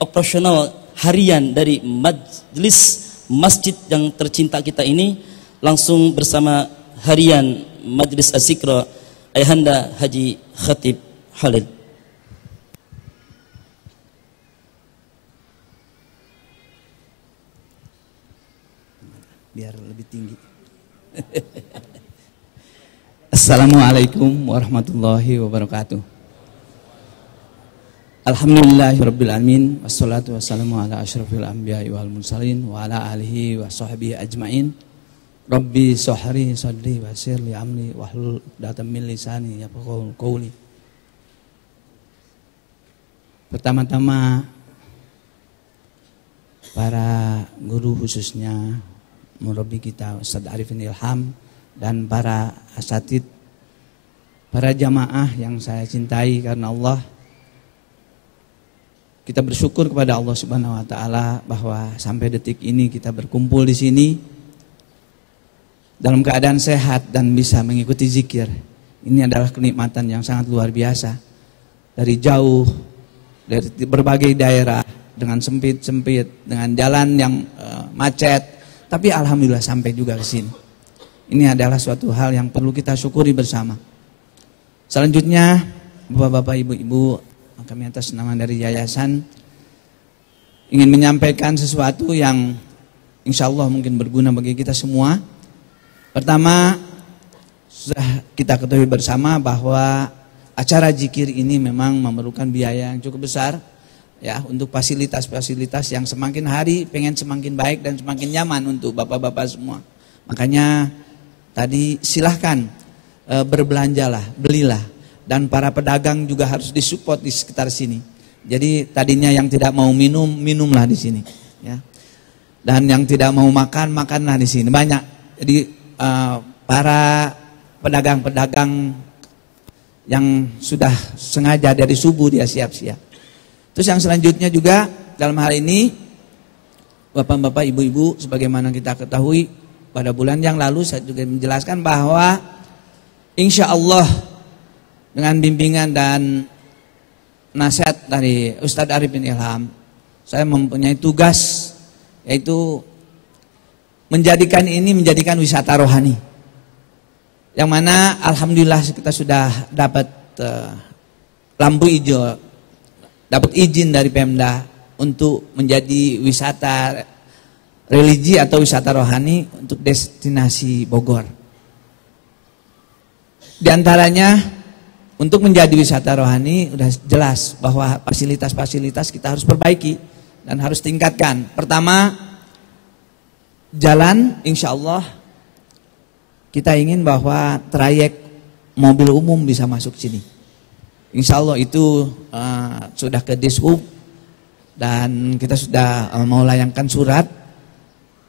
operasional harian dari Majelis Masjid yang tercinta kita ini, langsung bersama harian Majelis Az-Zikra Ayahanda Haji Khatib Khalil. Biar lebih tinggi. Assalamualaikum warahmatullahi wabarakatuh. Alhamdulillahirabbil alamin, wassalatu wassalamu ala asyrafil anbiya'i wal mursalin wa ala alihi wa sahbihi ajmain. Rabbi shrah sadri wa yassir li amri wahlul 'uqdatam min lisani yafqahu qawli. Pertama-tama para guru, khususnya murabbi kita Ustaz Arifin Ilham, dan para asatid, para jamaah yang saya cintai karena Allah. Kita bersyukur kepada Allah Subhanahu wa taala bahwa sampai detik ini kita berkumpul di sini dalam keadaan sehat dan bisa mengikuti zikir. Ini adalah kenikmatan yang sangat luar biasa. Dari jauh, dari berbagai daerah, dengan sempit-sempit, dengan jalan yang macet, tapi alhamdulillah sampai juga ke sini. Ini adalah suatu hal yang perlu kita syukuri bersama. Selanjutnya, Bapak-bapak, Ibu-ibu, kami atas nama dari yayasan ingin menyampaikan sesuatu yang insya Allah mungkin berguna bagi kita semua. Pertama, sudah kita ketahui bersama bahwa acara zikir ini memang memerlukan biaya yang cukup besar, ya, untuk fasilitas-fasilitas yang semakin hari pengen semakin baik dan semakin nyaman untuk bapak-bapak semua. Makanya tadi silahkan berbelanjalah, belilah. Dan para pedagang juga harus disupport di sekitar sini. Jadi tadinya yang tidak mau minum, minumlah di sini, ya. Dan yang tidak mau makan, makanlah di sini. Banyak. Jadi para pedagang-pedagang yang sudah sengaja dari subuh dia siap-siap. Terus yang selanjutnya juga dalam hal ini, Bapak-bapak, Ibu-ibu, sebagaimana kita ketahui pada bulan yang lalu saya juga menjelaskan bahwa insya Allah dengan bimbingan dan nasihat dari Ustadz Arifin Ilham, saya mempunyai tugas, yaitu menjadikan wisata rohani. Yang mana alhamdulillah kita sudah dapat lampu hijau, dapat izin dari Pemda untuk menjadi wisata religi atau wisata rohani untuk destinasi Bogor. Di antaranya, untuk menjadi wisata rohani sudah jelas bahwa fasilitas-fasilitas kita harus perbaiki dan harus tingkatkan. Pertama, jalan, insya Allah kita ingin bahwa trayek mobil umum bisa masuk sini. Insya Allah itu sudah ke Dishub dan kita sudah mau layangkan surat,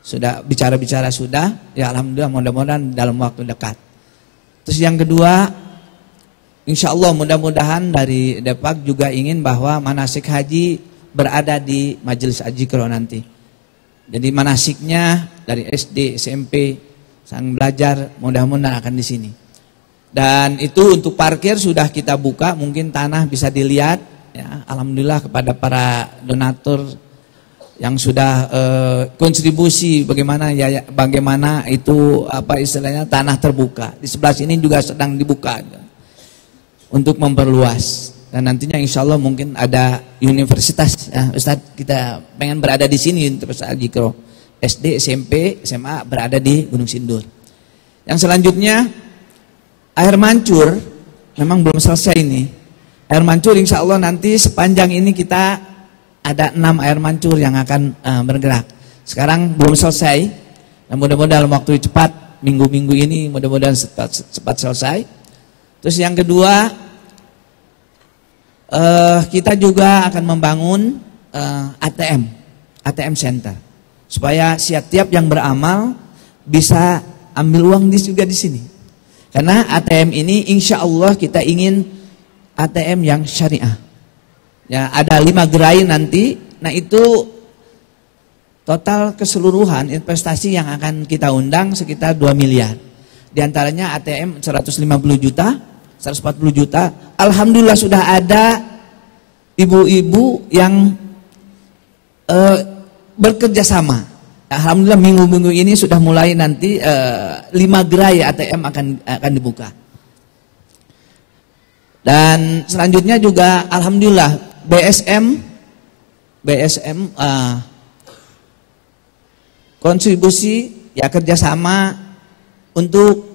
sudah bicara-bicara sudah, ya alhamdulillah, mudah-mudahan dalam waktu dekat. Terus yang kedua, insya Allah mudah-mudahan dari Depak juga ingin bahwa manasik haji berada di Majelis Az-Zikra nanti. Jadi manasiknya dari SD, SMP, sang belajar mudah-mudahan akan di sini. Dan itu untuk parkir sudah kita buka, mungkin tanah bisa dilihat. Ya, alhamdulillah kepada para donatur yang sudah kontribusi bagaimana itu apa istilahnya tanah terbuka. Di sebelah sini juga sedang dibuka untuk memperluas, dan nantinya insya Allah mungkin ada universitas, ya, Ustadz kita pengen berada di sini untuk Al-Zikro, SD, SMP, SMA berada di Gunung Sindur. Yang selanjutnya air mancur, memang belum selesai ini. Air mancur insya Allah nanti sepanjang ini kita ada 6 air mancur yang akan bergerak. Sekarang belum selesai, dan mudah-mudahan dalam waktu cepat, minggu-minggu ini mudah-mudahan cepat selesai. Terus yang kedua, kita juga akan membangun ATM center, supaya setiap yang beramal bisa ambil uang juga di sini. Karena ATM ini insya Allah kita ingin ATM yang syariah. Ya, ada 5 gerai nanti. Nah itu total keseluruhan investasi yang akan kita undang sekitar 2 miliar. Di antaranya ATM 150 juta, 140 juta. Alhamdulillah sudah ada ibu-ibu yang bekerja sama. Alhamdulillah minggu-minggu ini sudah mulai nanti 5 gerai ATM akan dibuka. Dan selanjutnya juga alhamdulillah BSM kontribusi ya kerjasama untuk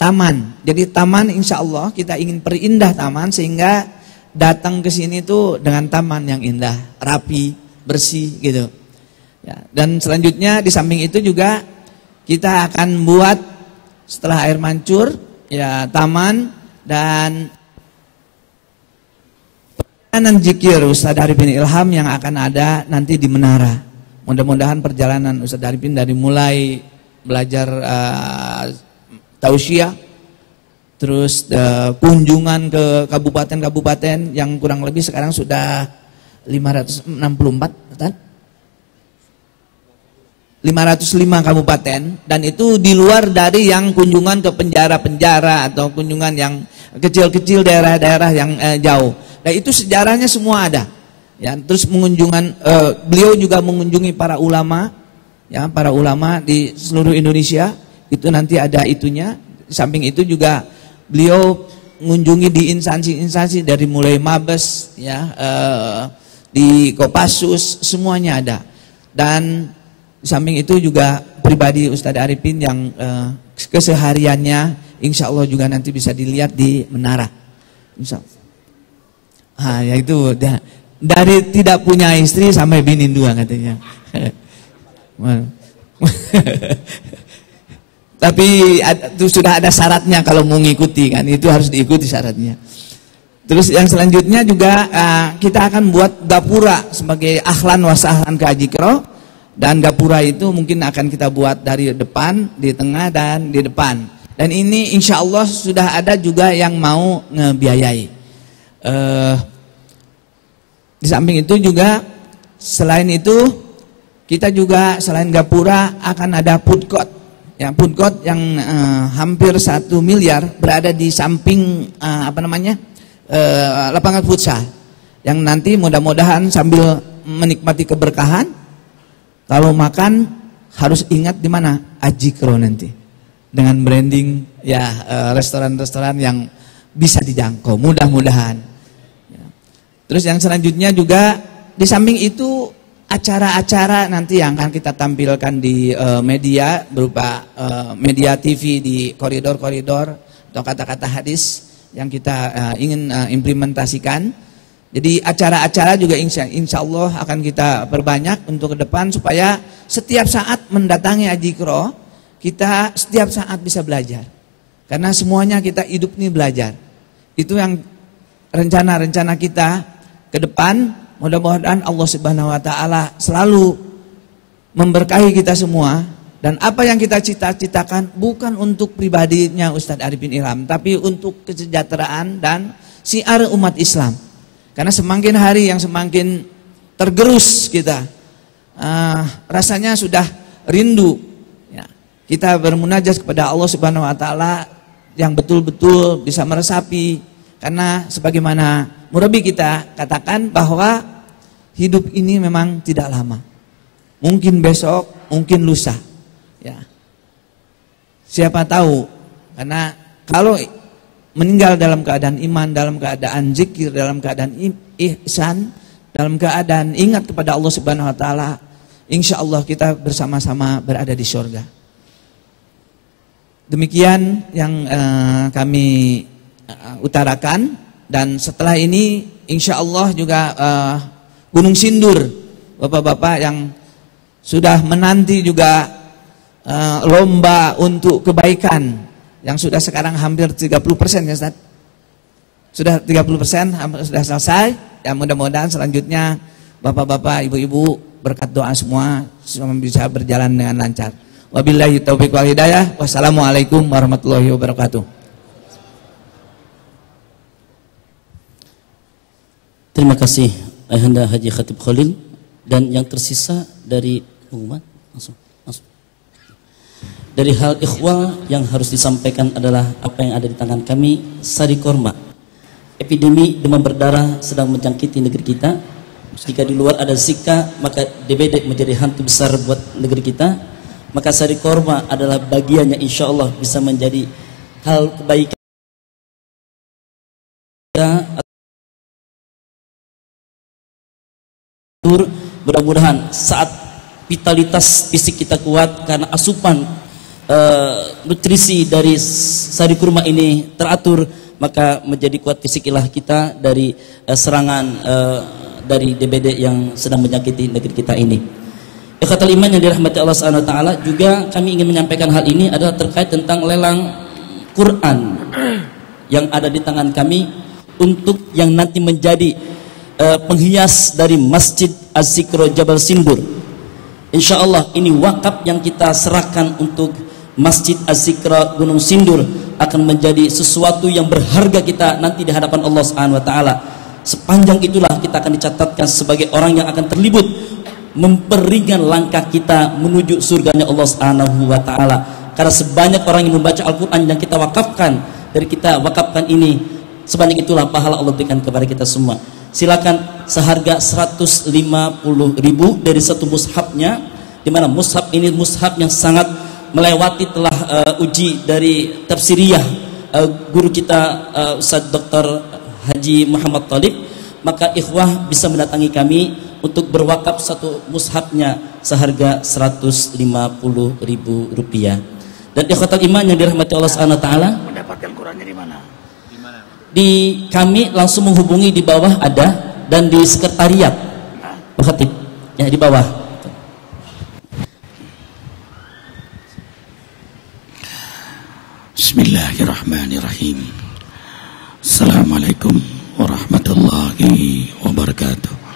taman. Jadi taman insya Allah kita ingin perindah taman sehingga datang ke sini tuh dengan taman yang indah, rapi, bersih gitu. Ya, dan selanjutnya di samping itu juga kita akan buat setelah air mancur ya taman dan perjalanan zikir Ustadz Arifin Ilham yang akan ada nanti di Menara. Mudah-mudahan perjalanan Ustadz Arifin dari mulai belajar tausiah, terus kunjungan ke kabupaten-kabupaten yang kurang lebih sekarang sudah 564, Ustadz? 505 kabupaten, dan itu di luar dari yang kunjungan ke penjara-penjara atau kunjungan yang kecil-kecil daerah-daerah yang jauh. Nah itu sejarahnya semua ada. Ya, terus beliau juga mengunjungi para ulama, ya para ulama di seluruh Indonesia. Itu nanti ada itunya. Di samping itu juga beliau mengunjungi di instansi-instansi dari mulai Mabes, ya di Kopassus semuanya ada. Dan di samping itu juga pribadi Ustadz Arifin yang kesehariannya insya Allah juga nanti bisa dilihat di Menara. Insya Allah. Ya itu dari tidak punya istri sampai bini 2 katanya. Tapi itu sudah ada syaratnya kalau mau ngikuti kan, itu harus diikuti syaratnya. Terus yang selanjutnya juga kita akan buat gapura sebagai ahlan wasahlan ke Ajikro. Dan gapura itu mungkin akan kita buat dari depan, di tengah, dan di depan. Dan ini insya Allah sudah ada juga yang mau ngebiayai. Di samping itu juga, selain itu, kita juga selain gapura akan ada food court. Ya, food court yang hampir 1 miliar berada di samping lapangan futsal. Yang nanti mudah-mudahan sambil menikmati keberkahan, kalau makan harus ingat di mana Ajikro nanti, dengan branding ya restoran-restoran yang bisa dijangkau mudah-mudahan. Ya. Terus yang selanjutnya juga di samping itu acara-acara nanti yang akan kita tampilkan di media berupa media TV di koridor-koridor atau kata-kata hadis yang kita ingin implementasikan. Jadi acara-acara juga insya Allah akan kita perbanyak untuk ke depan supaya setiap saat mendatangi Ajikro kita setiap saat bisa belajar. Karena semuanya kita hidup ini belajar. Itu yang rencana-rencana kita ke depan. Mudah-mudahan Allah Subhanahu wa taala selalu memberkahi kita semua, dan apa yang kita cita-citakan bukan untuk pribadinya Ustadz Arifin Ilham, tapi untuk kesejahteraan dan syiar umat Islam. Karena semakin hari yang semakin tergerus kita, rasanya sudah rindu. Ya, kita bermunajat kepada Allah Subhanahu Wa Taala yang betul-betul bisa meresapi. Karena sebagaimana murabi kita katakan bahwa hidup ini memang tidak lama. Mungkin besok, mungkin lusa. Ya, siapa tahu? Karena kalau meninggal dalam keadaan iman, dalam keadaan zikir, dalam keadaan ihsan, dalam keadaan ingat kepada Allah Subhanahu wa taala, insya Allah kita bersama-sama berada di surga. Demikian yang kami utarakan, dan setelah ini insya Allah juga Gunung Sindur, bapak-bapak yang sudah menanti juga lomba untuk kebaikan yang sudah sekarang hampir 30% ya Ustaz. Sudah 30%, hampir sudah selesai. Ya mudah-mudahan selanjutnya bapak-bapak, ibu-ibu berkat doa semua bisa berjalan dengan lancar. Wabillahi taufiq wal hidayah. Wassalamualaikum warahmatullahi wabarakatuh. Terima kasih Ayahanda Haji Khatib Khalil, dan yang tersisa dari pengumuman langsung. Dari hal ikhwah yang harus disampaikan adalah apa yang ada di tangan kami, sari korma. Epidemi demam berdarah sedang menjangkiti negeri kita, Jika di luar ada Zika, maka DBD menjadi hantu besar buat negeri kita. Maka sari korma adalah bagiannya, insya Allah bisa menjadi hal kebaikan. Mudah-mudahan saat vitalitas fisik kita kuat karena asupan nutrisi dari sari kurma ini teratur, maka menjadi kuat fisik ilah kita dari serangan dari DBD yang sedang menyakiti negeri kita ini. Ikhwatal iman yang dirahmati Allah Subhanahu wa taala, juga kami ingin menyampaikan hal ini adalah terkait tentang lelang Quran yang ada di tangan kami untuk yang nanti menjadi penghias dari Masjid Az-Zikro Jabal Sindur. Insya Allah ini wakaf yang kita serahkan untuk Masjid Az-Zikro Gunung Sindur akan menjadi sesuatu yang berharga kita nanti di hadapan Allah Subhanahu wa taala. Sepanjang itulah kita akan dicatatkan sebagai orang yang akan terlibat memperingan langkah kita menuju surganya Allah Subhanahu wa taala. Karena sebanyak orang yang membaca Al-Qur'an yang kita wakafkan, dari kita wakafkan ini, sebanyak itulah pahala Allah berikan kepada kita semua. Silakan seharga 150.000 dari satu mushafnya, di mana mushaf ini mushaf yang sangat melewati telah uji dari tafsiriyah guru kita Ustaz Dr. Haji Muhammad Talib. Maka ikhwah bisa mendatangi kami untuk berwakaf satu mushafnya seharga 150.000 rupiah. Dan ikhwatal iman yang dirahmati Allah Subhanahu wa taala, mendapatkan Qurannya di mana? Di kami langsung menghubungi, di bawah ada, dan di sekretariat Pak Khatib ya, di bawah. Bismillahirrahmanirrahim. Assalamualaikum warahmatullahi wabarakatuh.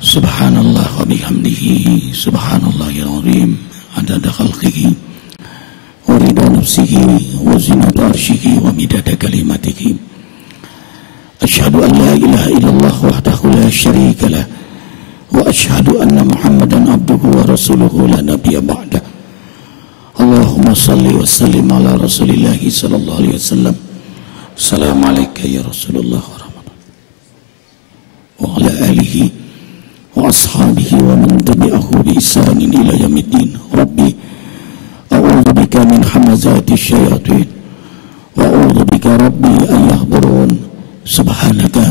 Subhanallah wa bihamdihi, subhanallahil azim, adada khalqihi wa rida nafsihi wa zinata arshihi wa midada kalimatihi. Asyhadu an la ilaha illallah wahdahu la syarika lah, wa asyhadu anna Muhammadan abduhu wa rasuluhu la nabiyya ba'dah. Allahumma salli wa sallim ala Rasulillah sallallahu alaihi wasallam. Assalamualaikum ya Rasulullah wa rahmatullahi wa ala alihi wa ashabihi wa man tabi'ahu bi ihsanin ila yaumiddin. Rabbi a'udzu bika min hamazati syayatin wa a'udzu bika rabbi an yahdurun. Subhanaka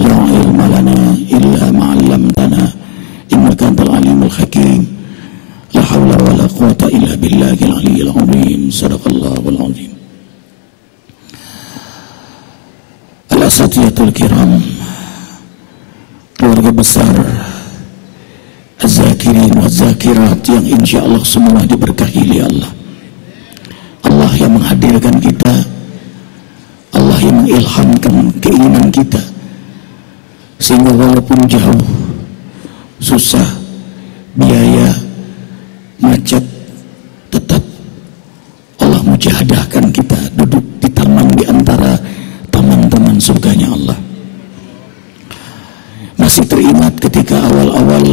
la ilma lana illa ma 'allamtana innaka antal alimul hakim. La haula wa la quwata illa billahil aliyyil azim. Sadaqallahul azim. Al-asatiyatul kiram, keluarga besar Az-Zakirin wa Zakirat yang insya Allah semua diberkahi oleh Allah. Allah yang menghadirkan kita, Allah yang mengilhamkan keinginan kita, sehingga walaupun jauh, susah, biaya, macet, tetap Allah mujahadahkan kita duduk di taman di antara taman-taman surganya Allah. Masih teringat ketika awal-awal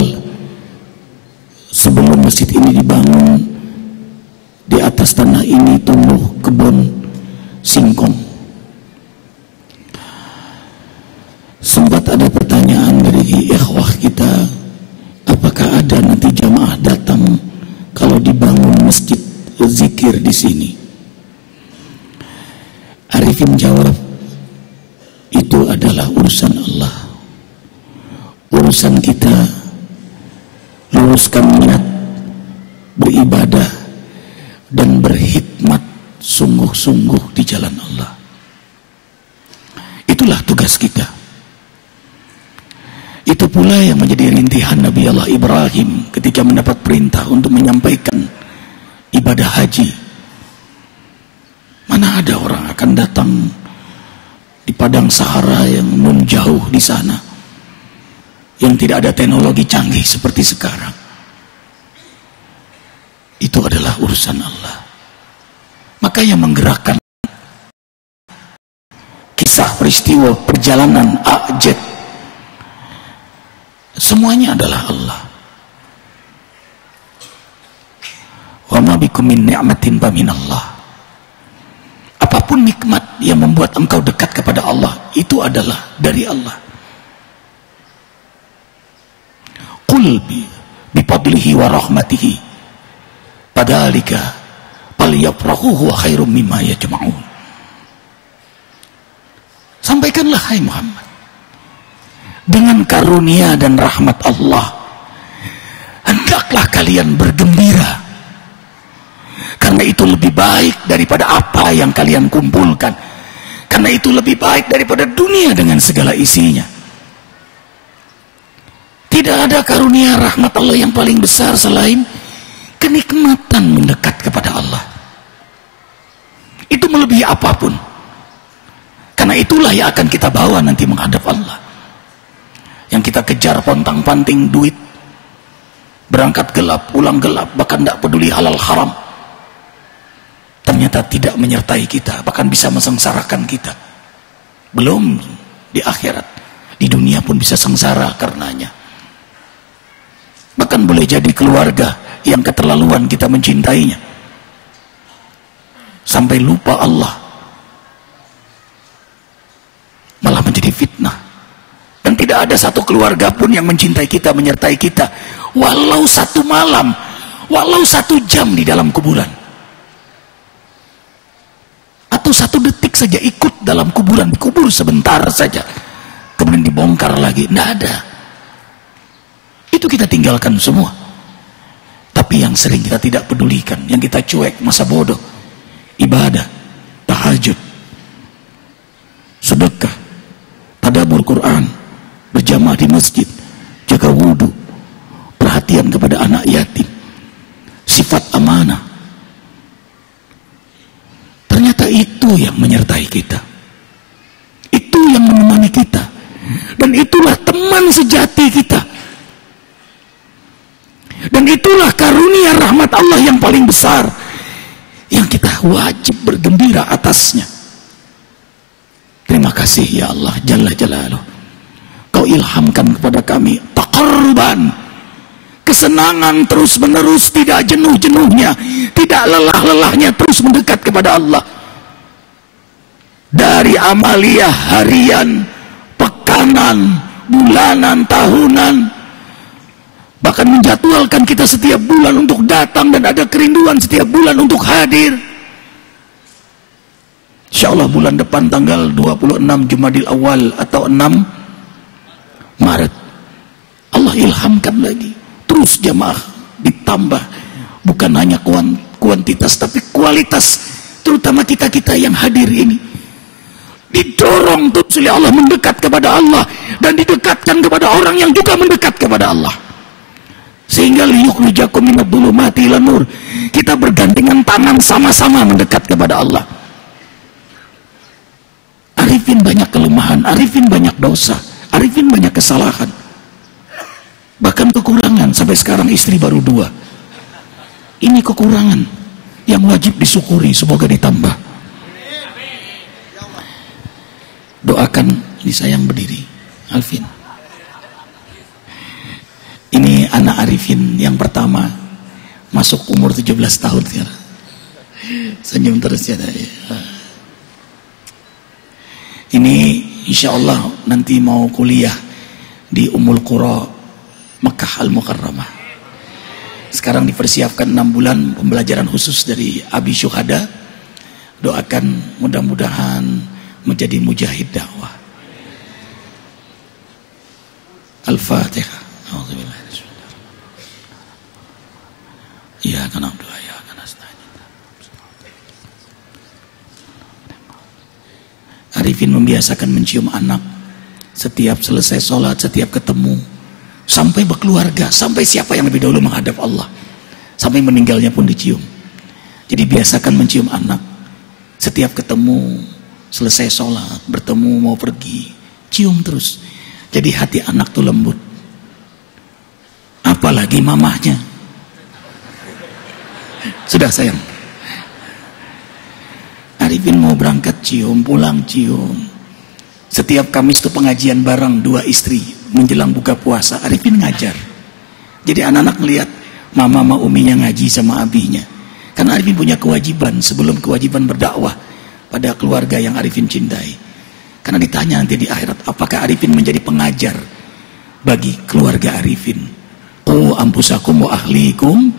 sebelum masjid ini dibangun, di atas tanah ini tumbuh kebun singkong. Sempat ada pertanyaan dari ikhwah kita, apakah ada nanti jamaah datang kalau dibangun masjid zikir di sini? Arifin jawab, itu adalah urusan Allah. Urusan kita luruskan niat beribadah dan berkhidmat sungguh-sungguh di jalan Allah. Itulah tugas kita. Itu pula yang menjadi rintihan Nabi Allah Ibrahim ketika mendapat perintah untuk menyampaikan ibadah haji. Mana ada orang akan datang di padang Sahara yang nun jauh di sana, yang tidak ada teknologi canggih seperti sekarang. Itu adalah urusan Allah. Maka yang menggerakkan kisah peristiwa perjalanan A'jad, semuanya adalah Allah. Wa ma bikum min ni'matin fa minallah. Apapun apapun nikmat yang membuat engkau dekat kepada Allah, itu adalah dari Allah. Qul bifadlihi wa rahmatihi fadzalika falyafrahu huwa khairum mimma yajma'un. Sampaikanlah hai Muhammad, dengan karunia dan rahmat Allah hendaklah kalian bergembira, karena itu lebih baik daripada apa yang kalian kumpulkan, karena itu lebih baik daripada dunia dengan segala isinya. Tidak ada karunia rahmat Allah yang paling besar selain kenikmatan mendekat kepada Allah. Itu melebihi apapun, karena itulah yang akan kita bawa nanti menghadap Allah. Yang kita kejar pontang-panting duit, berangkat gelap, pulang gelap, bahkan tidak peduli halal haram, ternyata tidak menyertai kita, bahkan bisa mensengsarakan kita. Belum di akhirat, di dunia pun bisa sengsara karenanya. Bahkan boleh jadi keluarga yang keterlaluan kita mencintainya, sampai lupa Allah, malah menjadi fitnah. Dan tidak ada satu keluarga pun yang mencintai kita, menyertai kita, walau satu malam, walau 1 jam di dalam kuburan, atau 1 detik saja ikut dalam kuburan, dikubur sebentar saja, kemudian dibongkar lagi. Tidak ada. Itu kita tinggalkan semua. Tapi yang sering kita tidak pedulikan, yang kita cuek, masa bodoh, ibadah, tahajud, sedekah, tadabbur Quran, berjamaah di masjid, jaga wudhu, perhatian kepada anak yatim, sifat amanah. Ternyata itu yang menyertai kita, itu yang menemani kita, dan itulah teman sejati kita. Dan itulah karunia rahmat Allah yang paling besar, yang kita wajib bergembira atasnya. Terima kasih ya Allah Jalla Jalaluh, Kau ilhamkan kepada kami taqarruban, kesenangan terus menerus, tidak jenuh-jenuhnya, tidak lelah-lelahnya, terus mendekat kepada Allah. Dari amalia harian, pekanan, bulanan, tahunan, bahkan menjadwalkan kita setiap bulan untuk datang, dan ada kerinduan setiap bulan untuk hadir. Insya Allah bulan depan tanggal 26 Jumadil Awal atau 6 Maret, Allah ilhamkan lagi, terus jamaah ditambah, bukan hanya kuantitas tapi kualitas, terutama kita-kita yang hadir ini didorong terus oleh Allah mendekat kepada Allah, dan didekatkan kepada orang yang juga mendekat kepada Allah, sehingga liyukhrijakum minadh-dhulumati ilan nur, kita bergandengan tangan sama-sama mendekat kepada Allah. Arifin banyak kelemahan, Arifin banyak dosa, Arifin banyak kesalahan, bahkan kekurangan. Sampai sekarang istri baru 2. Ini kekurangan yang wajib disyukuri, semoga ditambah. Doakan, ini saya yang berdiri, Alvin. Ini anak Arifin yang pertama, masuk umur 17 tahun sekarang. Senyum terus ya. Ini insya Allah nanti mau kuliah di Ummul Qura Makkah Al-Mukarramah. Sekarang dipersiapkan 6 bulan pembelajaran khusus dari Abi Syuhada. Doakan mudah-mudahan menjadi mujahid dakwah. Al-Fatihah. Ya kan Abdullah, ya kan Astagfirullah. Arifin membiasakan mencium anak setiap selesai sholat, setiap ketemu, sampai berkeluarga, sampai siapa yang lebih dahulu menghadap Allah, sampai meninggalnya pun dicium. Jadi biasakan mencium anak setiap ketemu, selesai sholat, bertemu, mau pergi, cium terus. Jadi hati anak tuh lembut. Apalagi mamahnya. Sudah sayang. Arifin mau berangkat cium, pulang cium. Setiap Kamis itu pengajian bareng 2 istri menjelang buka puasa. Arifin ngajar. Jadi anak-anak melihat mama sama uminya ngaji sama abinya. Karena Arifin punya kewajiban sebelum kewajiban berdakwah, pada keluarga yang Arifin cintai. Karena ditanya nanti di akhirat, apakah Arifin menjadi pengajar bagi keluarga Arifin? Qu anfusakum wa ahlikum.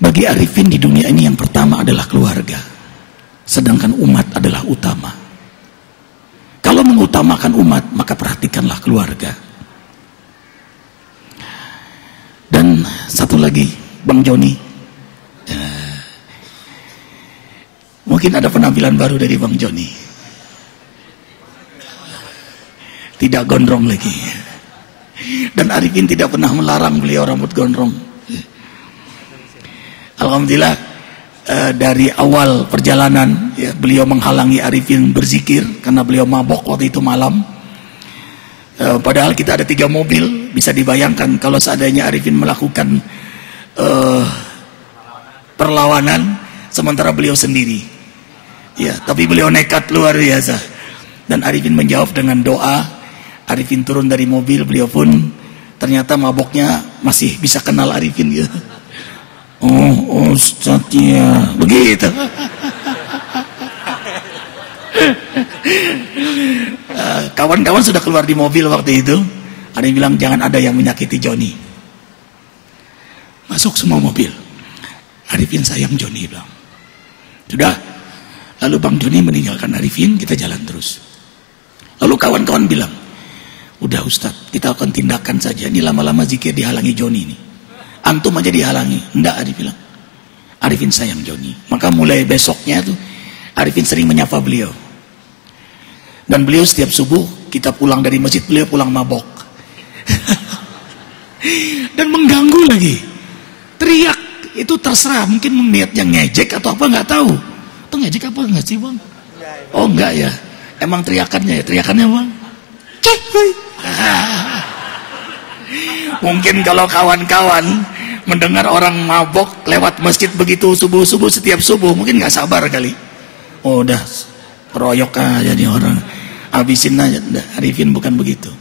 Bagi Arifin di dunia ini yang pertama adalah keluarga, sedangkan umat adalah utama. Kalau mengutamakan umat, maka perhatikanlah keluarga. Dan satu lagi, Bang Joni, mungkin ada penampilan baru dari Bang Joni. Tidak gondrong lagi. Dan Arifin tidak pernah melarang beliau rambut gondrong. Alhamdulillah, dari awal perjalanan ya, beliau menghalangi Arifin berzikir karena beliau mabok waktu itu malam. Padahal kita ada 3 mobil, bisa dibayangkan kalau seandainya Arifin melakukan perlawanan sementara beliau sendiri. Ya, tapi beliau nekat luar biasa. Dan Arifin menjawab dengan doa. Arifin turun dari mobil, beliau pun ternyata maboknya masih bisa kenal Arifin ya. Oh Ustaz ya, begitu. Kawan-kawan sudah keluar di mobil waktu itu. Ada yang bilang jangan ada yang menyakiti Joni. Masuk semua mobil. Arifin sayang Joni bilang. Sudah. Lalu Bang Joni meninggalkan Arifin, kita jalan terus. Lalu kawan-kawan bilang, udah Ustaz, kita akan tindakan saja. Ini lama-lama zikir dihalangi Joni ini. Antum aja dihalangi. Enggak, Arifin bilang. Arifin sayang Joni. Maka mulai besoknya tuh Arifin sering menyapa beliau. Dan beliau setiap subuh kita pulang dari masjid, beliau pulang mabok. Dan mengganggu lagi. Teriak itu terserah, mungkin niatnya ngejek atau apa nggak tahu. Itu ngejek apa nggak sih Bang? Oh enggak ya. Emang teriakannya ya, teriakannya Bang. Mungkin kalau kawan-kawan mendengar orang mabok lewat masjid begitu subuh-subuh setiap subuh, mungkin nggak sabar kali. Oh udah keroyok aja nih orang, habisin aja. Arifin bukan begitu.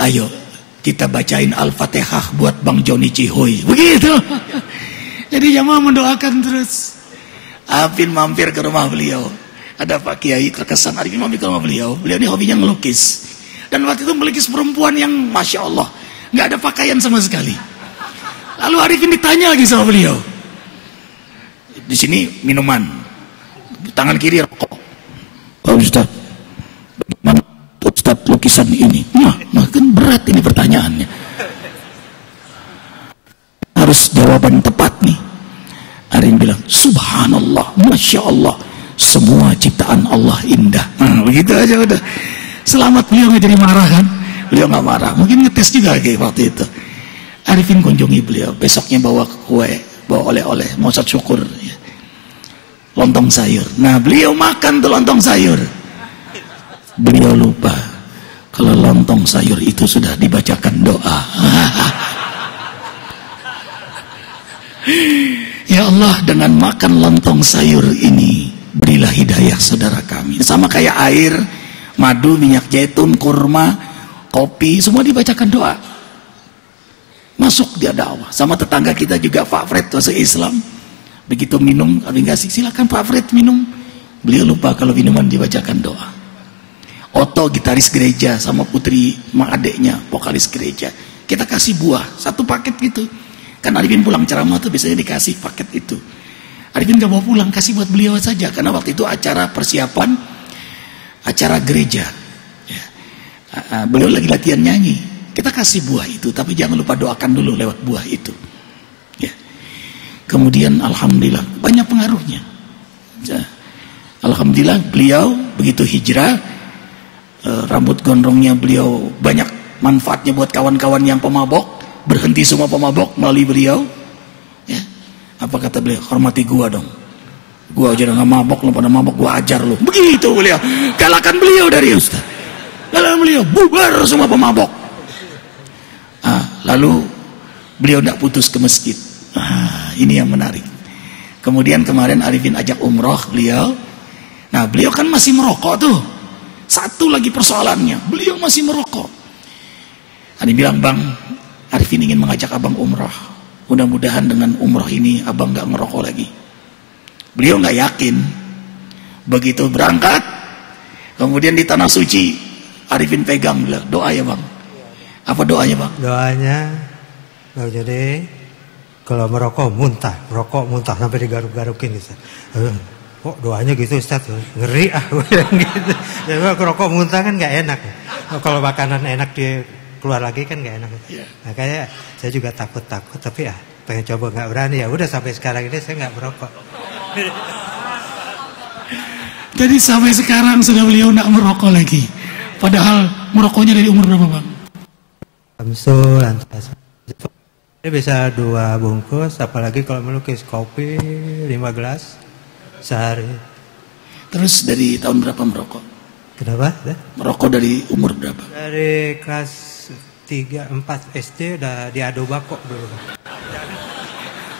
Ayo kita bacain Al-Fatihah buat Bang Joni Cihoy, begitu. Jadi jamaah mendoakan terus. Arifin mampir ke rumah beliau. Ada Pak Kiai terkesan. Arifin mampir ke rumah beliau. Beliau ini hobinya ngelukis. Dan waktu itu melukis perempuan yang Masya Allah nggak ada pakaian sama sekali. Lalu Arifin ditanya lagi sama beliau. Di sini minuman, di tangan kiri rokok. Pak Ustaz, bagaimana Ustaz lukisan ini? Nah kan berat ini pertanyaannya. Harus jawaban tepat nih. Arifin bilang, Subhanallah, Masya Allah, semua ciptaan Allah indah. Nah, begitu aja udah. Selamat, beliau nggak jadi marah kan? Beliau nggak marah. Mungkin ngetes juga kayak waktu itu. Arifin kunjungi beliau. Besoknya bawa kue, bawa oleh-oleh, mau syukur. Ya. Lontong sayur. Nah beliau makan tuh lontong sayur. Beliau lupa kalau lontong sayur itu sudah dibacakan doa. Ya Allah, dengan makan lontong sayur ini berilah hidayah saudara kami. Sama kayak air, madu, minyak zaitun, kurma, kopi, semua dibacakan doa. Masuk dia dakwah. Sama tetangga kita juga Pak Fred, masuk Islam. Begitu minum, abis ngasih silakan Pak Fred minum. Beliau lupa kalau minuman dibacakan doa. Oto gitaris gereja sama Putri mak adeknya vokalis gereja. Kita kasih buah, 1 paket gitu. Kan Arifin pulang ceramah tuh biasanya dikasih paket itu. Arifin gak bawa pulang, kasih buat beliau saja. Karena waktu itu acara persiapan acara gereja ya. Beliau lagi latihan nyanyi, kita kasih buah itu, tapi jangan lupa doakan dulu lewat buah itu ya. Kemudian alhamdulillah banyak pengaruhnya ya. Alhamdulillah beliau begitu hijrah, rambut gondrongnya beliau banyak manfaatnya buat kawan-kawan yang pemabok, berhenti semua pemabok melalui beliau ya. Apa kata beliau? Hormati gua dong, gua aja nggak mabok, lu pada mabok gua ajar lu. Begitu beliau, galakan beliau dari Ustaz. Lalu beliau bubar semua pemabok. Lalu beliau tidak putus ke masjid. Ini yang menarik. Kemudian kemarin Arifin ajak umroh beliau. Nah beliau kan masih merokok tuh. Satu lagi persoalannya, beliau masih merokok. Ada bilang, Bang, Arifin ingin mengajak abang umroh. Mudah-mudahan dengan umroh ini abang nggak ngerokok lagi. Beliau nggak yakin. Begitu berangkat, kemudian di tanah suci, Arifin pegang bilang, doa ya bang. Apa doanya bang? Doanya, jadi kalau merokok muntah sampai digaruk-garukin gitu. Kok doanya gitu Ustaz? Ngeri gitu. Ya, merokok muntah kan nggak enak. Kalau makanan enak keluar lagi kan nggak enak. Makanya saya juga takut tapi pengen coba, nggak berani. Ya udah sampai sekarang ini saya nggak merokok. Jadi sampai sekarang sudah beliau nggak merokok lagi. Padahal merokoknya dari umur berapa bang? Samsul, ini bisa 2 bungkus, apalagi kalau melukis kopi 5 gelas sehari. Terus Dari tahun berapa merokok? Kenapa? Merokok dari umur berapa? Dari kelas 3-4 SD udah diadu bakok dulu.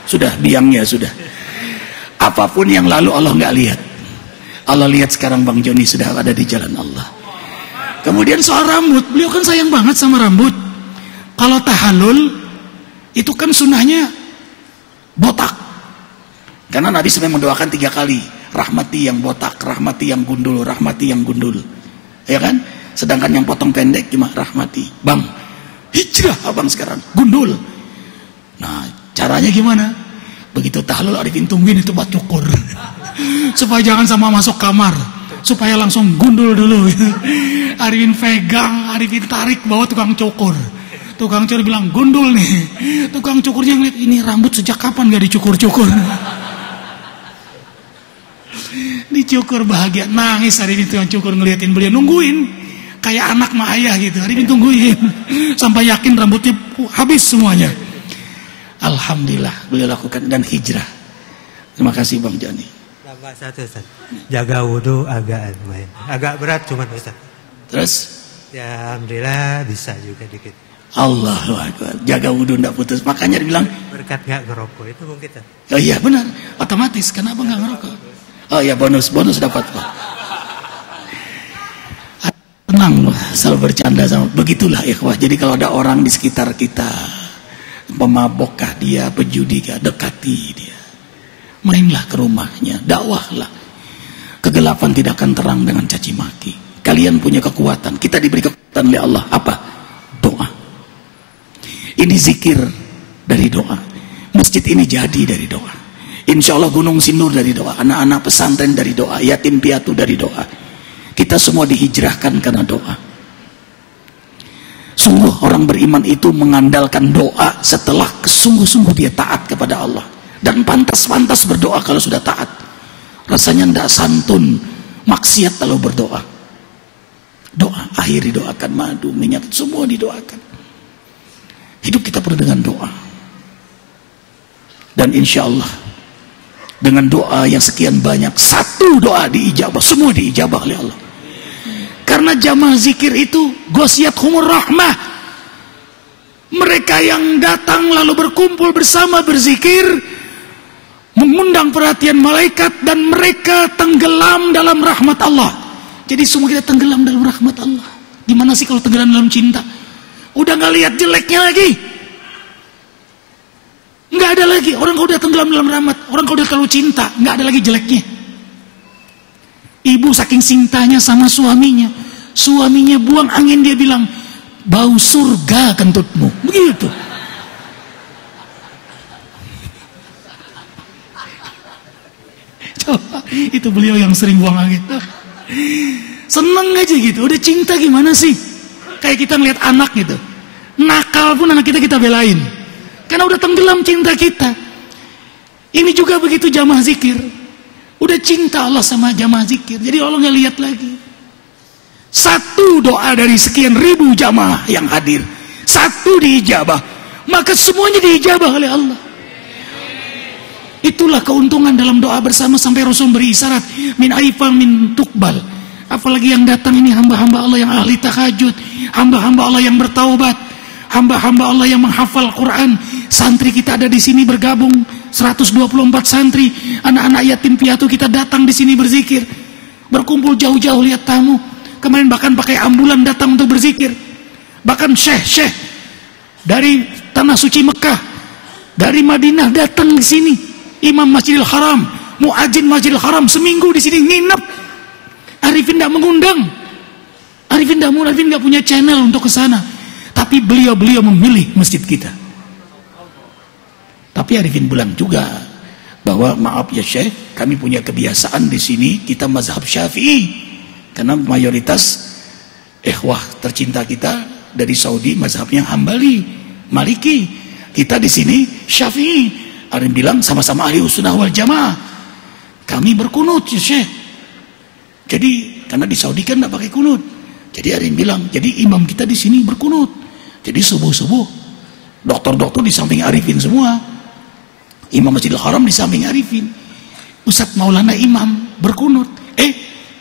Sudah biangnya sudah. Apapun yang lalu Allah nggak lihat. Allah lihat sekarang Bang Joni sudah ada di jalan Allah. Kemudian soal rambut, beliau kan sayang banget sama rambut. Kalau tahallul itu kan sunnahnya botak. Karena Nabi sampai mendoakan 3 kali, rahmati yang botak, rahmati yang gundul, rahmati yang gundul. Ya kan? Sedangkan yang potong pendek cuma rahmati. Bang, hijrah abang sekarang, gundul. Nah, caranya gimana? Begitu tahallul Arifin tungguin itu buat cukur. Supaya jangan sama masuk kamar, supaya langsung gundul dulu. Arifin pegang, Arifin tarik bawa tukang cukur. Tukang cukur bilang gundul nih. Tukang cukurnya ngeliat ini rambut sejak kapan gak dicukur-cukur. Dicukur bahagia, nangis Arifin tukang cukur ngeliatin beliau, nungguin kayak anak sama ayah gitu. Arifin tungguin sampai yakin rambutnya habis semuanya. Alhamdulillah beliau lakukan dan hijrah. Terima kasih Bang Joni. Tambah satu Ustaz, jaga wudhu agak berat cuman Ustaz. Terus? Ya alhamdulillah bisa juga dikit. Allahu Akbar, jaga wudhu tidak putus. Makanya dibilang berkat nggak ngerokok itu mungkin. Oh iya benar, otomatis. Kenapa nggak ngerokok? Oh iya bonus dapat Pak. Tenang loh, selalu bercanda sama. Begitulah ikhwah. Jadi kalau ada orang di sekitar kita, pemabokkah dia, pejudikah, dekati dia. Mainlah ke rumahnya, dakwahlah. Kegelapan tidak akan terang dengan caci maki. Kalian punya kekuatan, kita diberi kekuatan oleh Allah. Apa? Doa. Ini zikir dari doa. Masjid ini jadi dari doa. Insya Allah Gunung Sindur dari doa. Anak-anak pesantren dari doa. Yatim piatu dari doa. Kita semua dihijrahkan karena doa. Sungguh orang beriman itu mengandalkan doa setelah sungguh-sungguh dia taat kepada Allah. Dan pantas-pantas berdoa kalau sudah taat. Rasanya tidak santun, maksiat kalau berdoa. Doa, akhiri doakan, madu, minyak, semua didoakan. Hidup kita penuh dengan doa. Dan insya Allah dengan doa yang sekian banyak, satu doa diijabah, semua diijabah oleh Allah. Karena jamaah zikir itu ghasyiyatuhumur rahmah. Mereka yang datang lalu berkumpul bersama berzikir, mengundang perhatian malaikat, dan mereka tenggelam dalam rahmat Allah. Jadi semua kita tenggelam dalam rahmat Allah. Gimana sih kalau tenggelam dalam cinta? Udah gak lihat jeleknya lagi. Nggak ada lagi. Orang kalau udah tenggelam dalam rahmat, orang kalau udah terlalu cinta, nggak ada lagi jeleknya. Ibu saking cintanya sama suaminya, suaminya buang angin, dia bilang, bau surga kentutmu. Begitu. Coba, itu beliau yang sering buang angin. Seneng aja gitu. Udah cinta gimana sih? Kayak kita ngeliat anak gitu. Nakal pun anak kita belain. Karena udah tenggelam cinta kita. Ini juga begitu jamaah zikir. Udah cinta Allah sama jamaah zikir. Jadi Allah nggak lihat lagi. Satu doa dari sekian ribu jamaah yang hadir, satu diijabah, maka semuanya diijabah oleh Allah. Itulah keuntungan dalam doa bersama, sampai Rasul beri isyarat min aifal min tukbal. Apalagi yang datang ini hamba-hamba Allah yang ahli tahajud, hamba-hamba Allah yang bertaubat, hamba-hamba Allah yang menghafal Quran. Santri kita ada di sini bergabung 124 santri, anak-anak yatim piatu kita datang di sini berzikir, berkumpul jauh-jauh lihat tamu. Kemarin bahkan pakai ambulan datang untuk berzikir. Bahkan syekh dari tanah suci Mekah dari Madinah datang di sini, Imam Masjidil Haram, muadzin Masjidil Haram seminggu di sini nginep. Arifin tidak mengundang, Arifin tidak punya channel untuk ke sana, tapi beliau memilih masjid kita. Tapi Arifin bilang juga bahwa maaf ya Syekh, kami punya kebiasaan di sini kita mazhab Syafi'i, karena mayoritas ikhwah tercinta kita dari Saudi mazhabnya Hambali, Maliki. Kita di sini Syafi'i. Arifin bilang sama-sama ahli sunnah wal jamaah. Kami berkunut ya Syekh. Jadi karena di Saudi kan tidak pakai kunut. Jadi Arifin bilang, jadi imam kita di sini berkunut. Jadi subuh-subuh dokter-dokter di samping Arifin semua. Imam Masjidil Haram di samping Arifin. Ustadz Maulana Imam berkunut.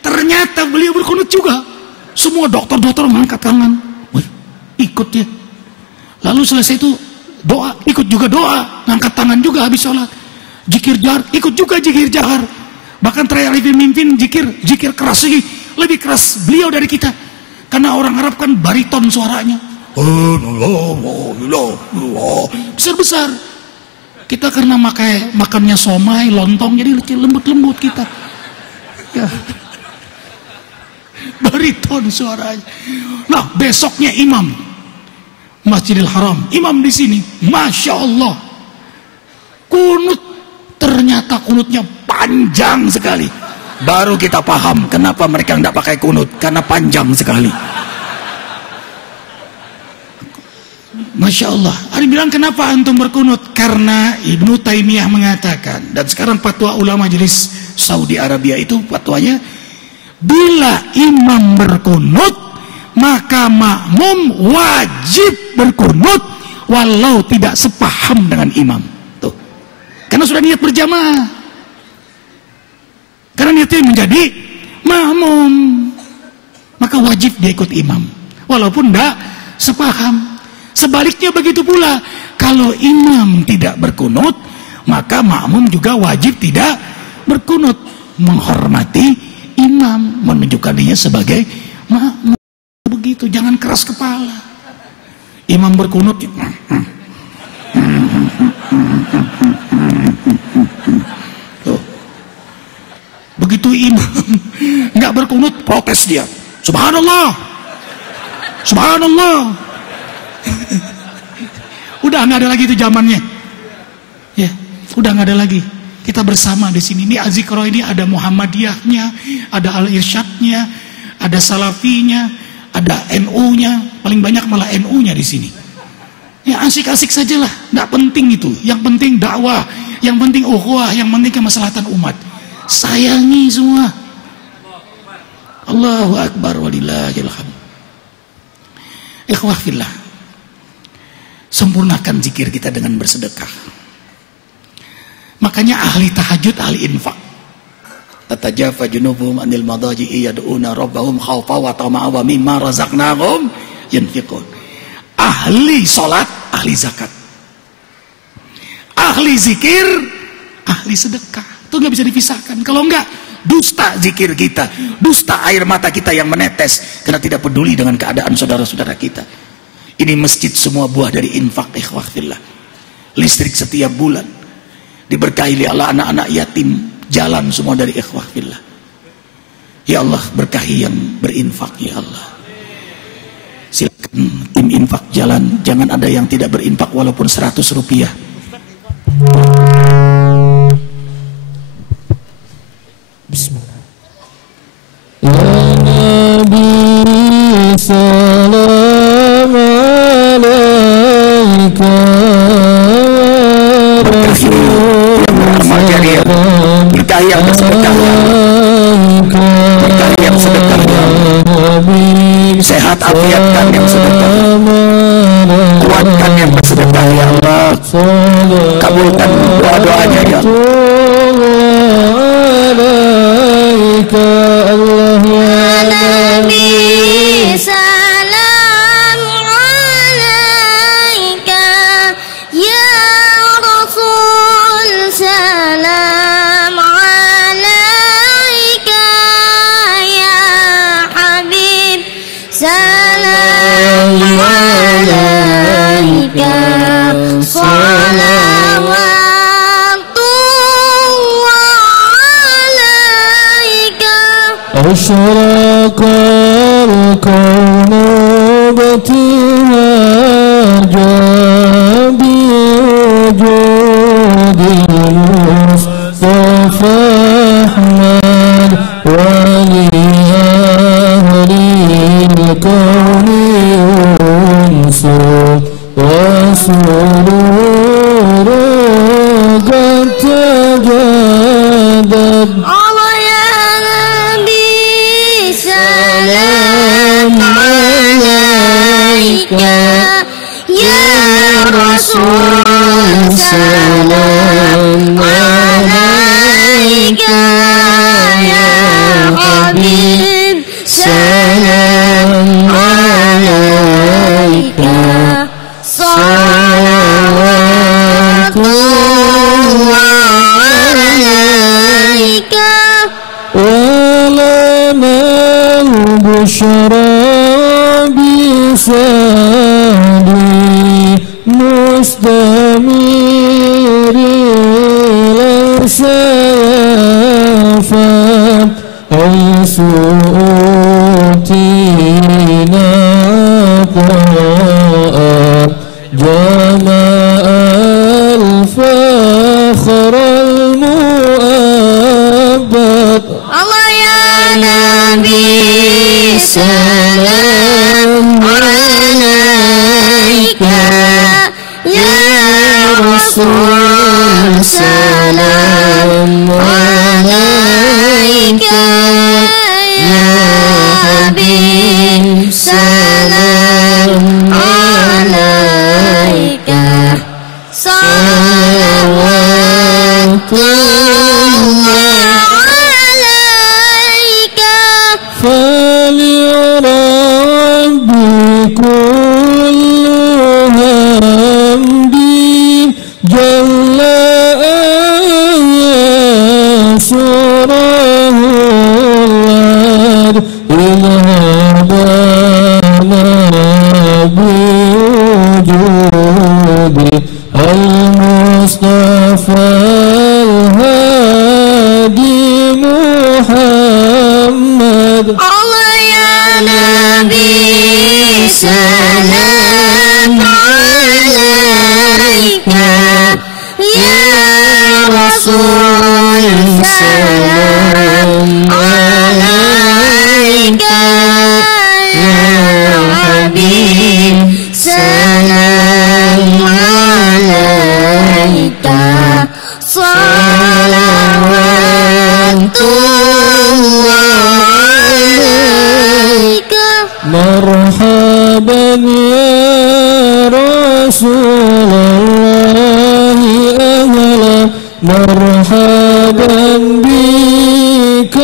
Ternyata beliau berkunut juga. Semua dokter-dokter mengangkat tangan. Wih, ikut ya. Lalu selesai itu doa, ikut juga doa, ngangkat tangan juga habis sholat. Zikir jahar, ikut juga zikir jahar. Bahkan terakhir Arifin mimpin zikir keras lagi, lebih keras beliau dari kita. Karena orang Arab kan bariton suaranya. Besar-besar. Kita karena makannya somai, lontong, jadi lembut-lembut kita. Ya. Bariton suaranya. Nah, besoknya imam Masjidil Haram, imam di sini, masya Allah, kunut. Ternyata kunutnya panjang sekali. Baru kita paham kenapa mereka tidak pakai kunut, karena panjang sekali. Masya Allah. Ada bilang kenapa antum berkunut? Karena Ibnu Taimiyah mengatakan, dan sekarang fatwa ulama majelis Saudi Arabia itu fatwanya, bila imam berkunut maka makmum wajib berkunut walau tidak sepaham dengan imam. Tuh. Karena sudah niat berjamaah. Karena niatnya menjadi makmum, maka wajib dia ikut imam walaupun tidak sepaham. Sebaliknya begitu pula, kalau imam tidak berkunut, maka makmum juga wajib tidak berkunut, menghormati imam, menunjukkan dirinya sebagai makmum. Begitu, jangan keras kepala. Imam berkunut, begitu imam nggak berkunut, protes dia. Subhanallah, subhanallah. Udah nggak ada lagi itu zamannya, ya udah nggak ada lagi. Kita bersama di sini. Ini Azikro ini ada Muhammadiyahnya, ada Al Irsyadnya, ada Salafinya, ada NU-nya. Paling banyak malah NU-nya di sini. Ya asik-asik sajalah, nggak penting itu. Yang penting dakwah, yang penting ukhuwah, yang penting kemaslahatan umat. Sayangi semua. Allahu Akbar walillahil hamd. Ikhwah fillah, sempurnakan zikir kita dengan bersedekah. Makanya ahli tahajud, ahli infak. Tatajafa junubuhum anil madaji'i yad'una rabbahum khawfa wa tama'a wa mimma razaqnahum yunfiqun. Ahli salat, ahli zakat. Ahli zikir, ahli sedekah. Itu nggak bisa dipisahkan. Kalau enggak, dusta zikir kita, dusta air mata kita yang menetes karena tidak peduli dengan keadaan saudara-saudara kita. Ini masjid semua buah dari infak, ikhwah fillah. Listrik setiap bulan, diberkahi oleh Allah, anak-anak yatim jalan semua dari ikhwah fillah. Ya Allah, berkahi yang berinfak ya Allah. Silakan tim infak jalan, jangan ada yang tidak berinfak walaupun 100 rupiah. Bismillah. Ya Nabi salam alaika berkah yang bersedekah, berkah yang sedekah, sehat afiatkan yang sedekah, kuatkan yang bersedekah ya Allah, kabulkan doa-doanya ya Allah. Salam alaika, salam أشرق الكون بابتهاجا بوجود المصطفى أحمد ولأهل الكون أنس وسرور قد تجدد. سلام عليك يا حبيب سلام عليك صلوات الله عليك. ولنا البشرى بسالي مستمر ليس يفهم حيث أوتينا طاعة جمع الفخر المؤبد. الله يا نبي سلام عليك يا رسول سلام عليك يا حبيب سلام عليك صلوات الله عليك. فليرى بكل همدي جل أن يسره العد إذ هدانا بوجود المصطفى الهادي محمد. الله يا نبي سلام عليك يا رسول سلام عليك يا حبيب سلام عليك صلوات الله عليك. مرحبا يا رسول الله أهلا مرحبا بك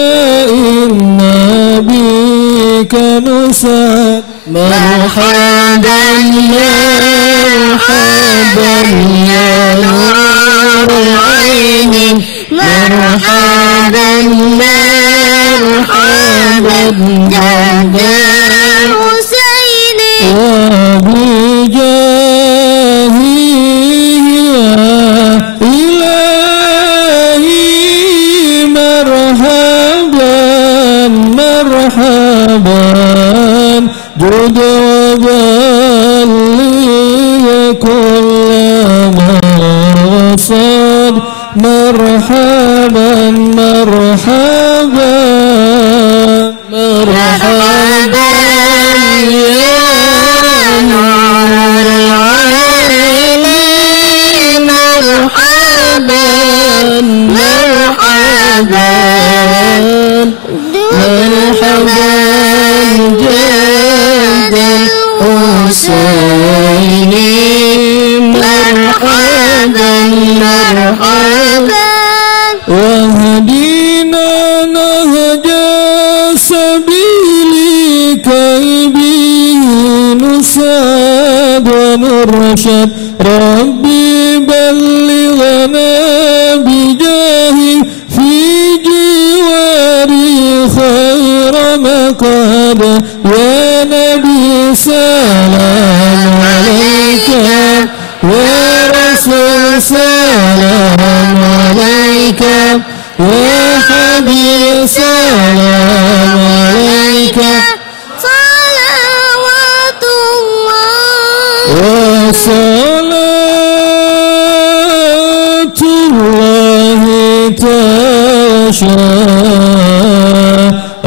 إنا بك نسعد. مرحبا مرحبا يا نور العين مرحبا مرحبا جد الحسين وبجاهه يا إلهي مرحبا مرحبا جد وبلي كل مصاد مرحبا مرحبا مرحبا يا نور العين مرحبا مرحبا مرحبا جد الحسين مرحبا مرحبا. واهدنا نهج سبيلك كي به نسعد ونرشد. ربي بلغنا بجاهي في جواري خير مقعد. يا نبي سلام عليك يا رسول سلام عليك يا حبيب والسلام عليك صلوات الله وصلاة الله تشاء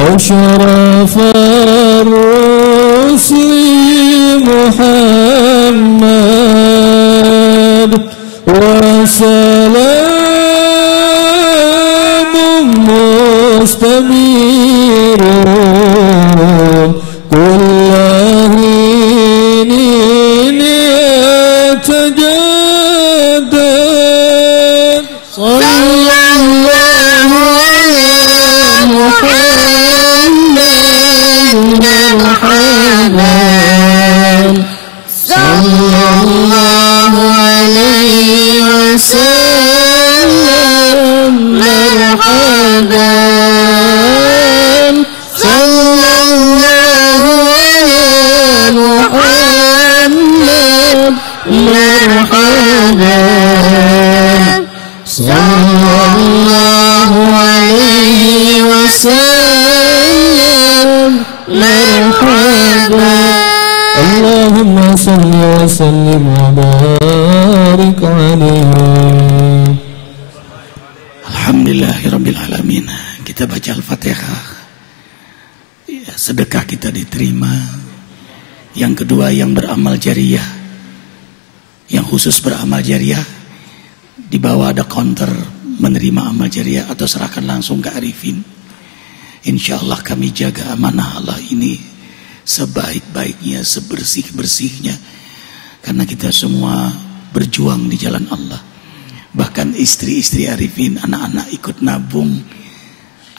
أشرف الرسل محمد وسلام مستمر كل حين يتجدد صلى الله على محمد مرحبا صلى الله عليه وسلم مرحبا صلى الله على محمد مرحبا صلى الله عليه وسلم مرحبا اللهم صل وسلم وبارك عليه. Alhamdulillahirrabbilalamin. Kita baca Al-Fatihah ya, sedekah kita diterima. Yang kedua yang beramal jariyah, yang khusus beramal jariyah, di bawah ada counter menerima amal jariyah atau serahkan langsung ke Arifin. Insya Allah kami jaga amanah Allah ini sebaik-baiknya, sebersih-bersihnya, karena kita semua berjuang di jalan Allah. Bahkan istri-istri Arifin, anak-anak ikut nabung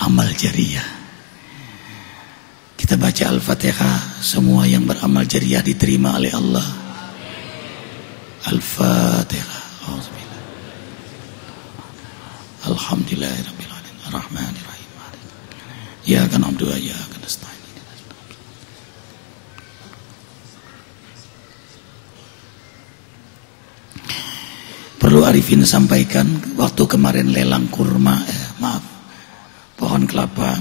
amal jariyah. Kita baca Al-Fatihah, semua yang beramal jariyah diterima oleh Allah. Al-Fatihah. Alhamdulillahirabbil alamin. Arrahmanir rahim. Iyyaka na'budu wa iyyaka nasta'in. Perlu Arifin sampaikan, waktu kemarin lelang kurma, pohon kelapa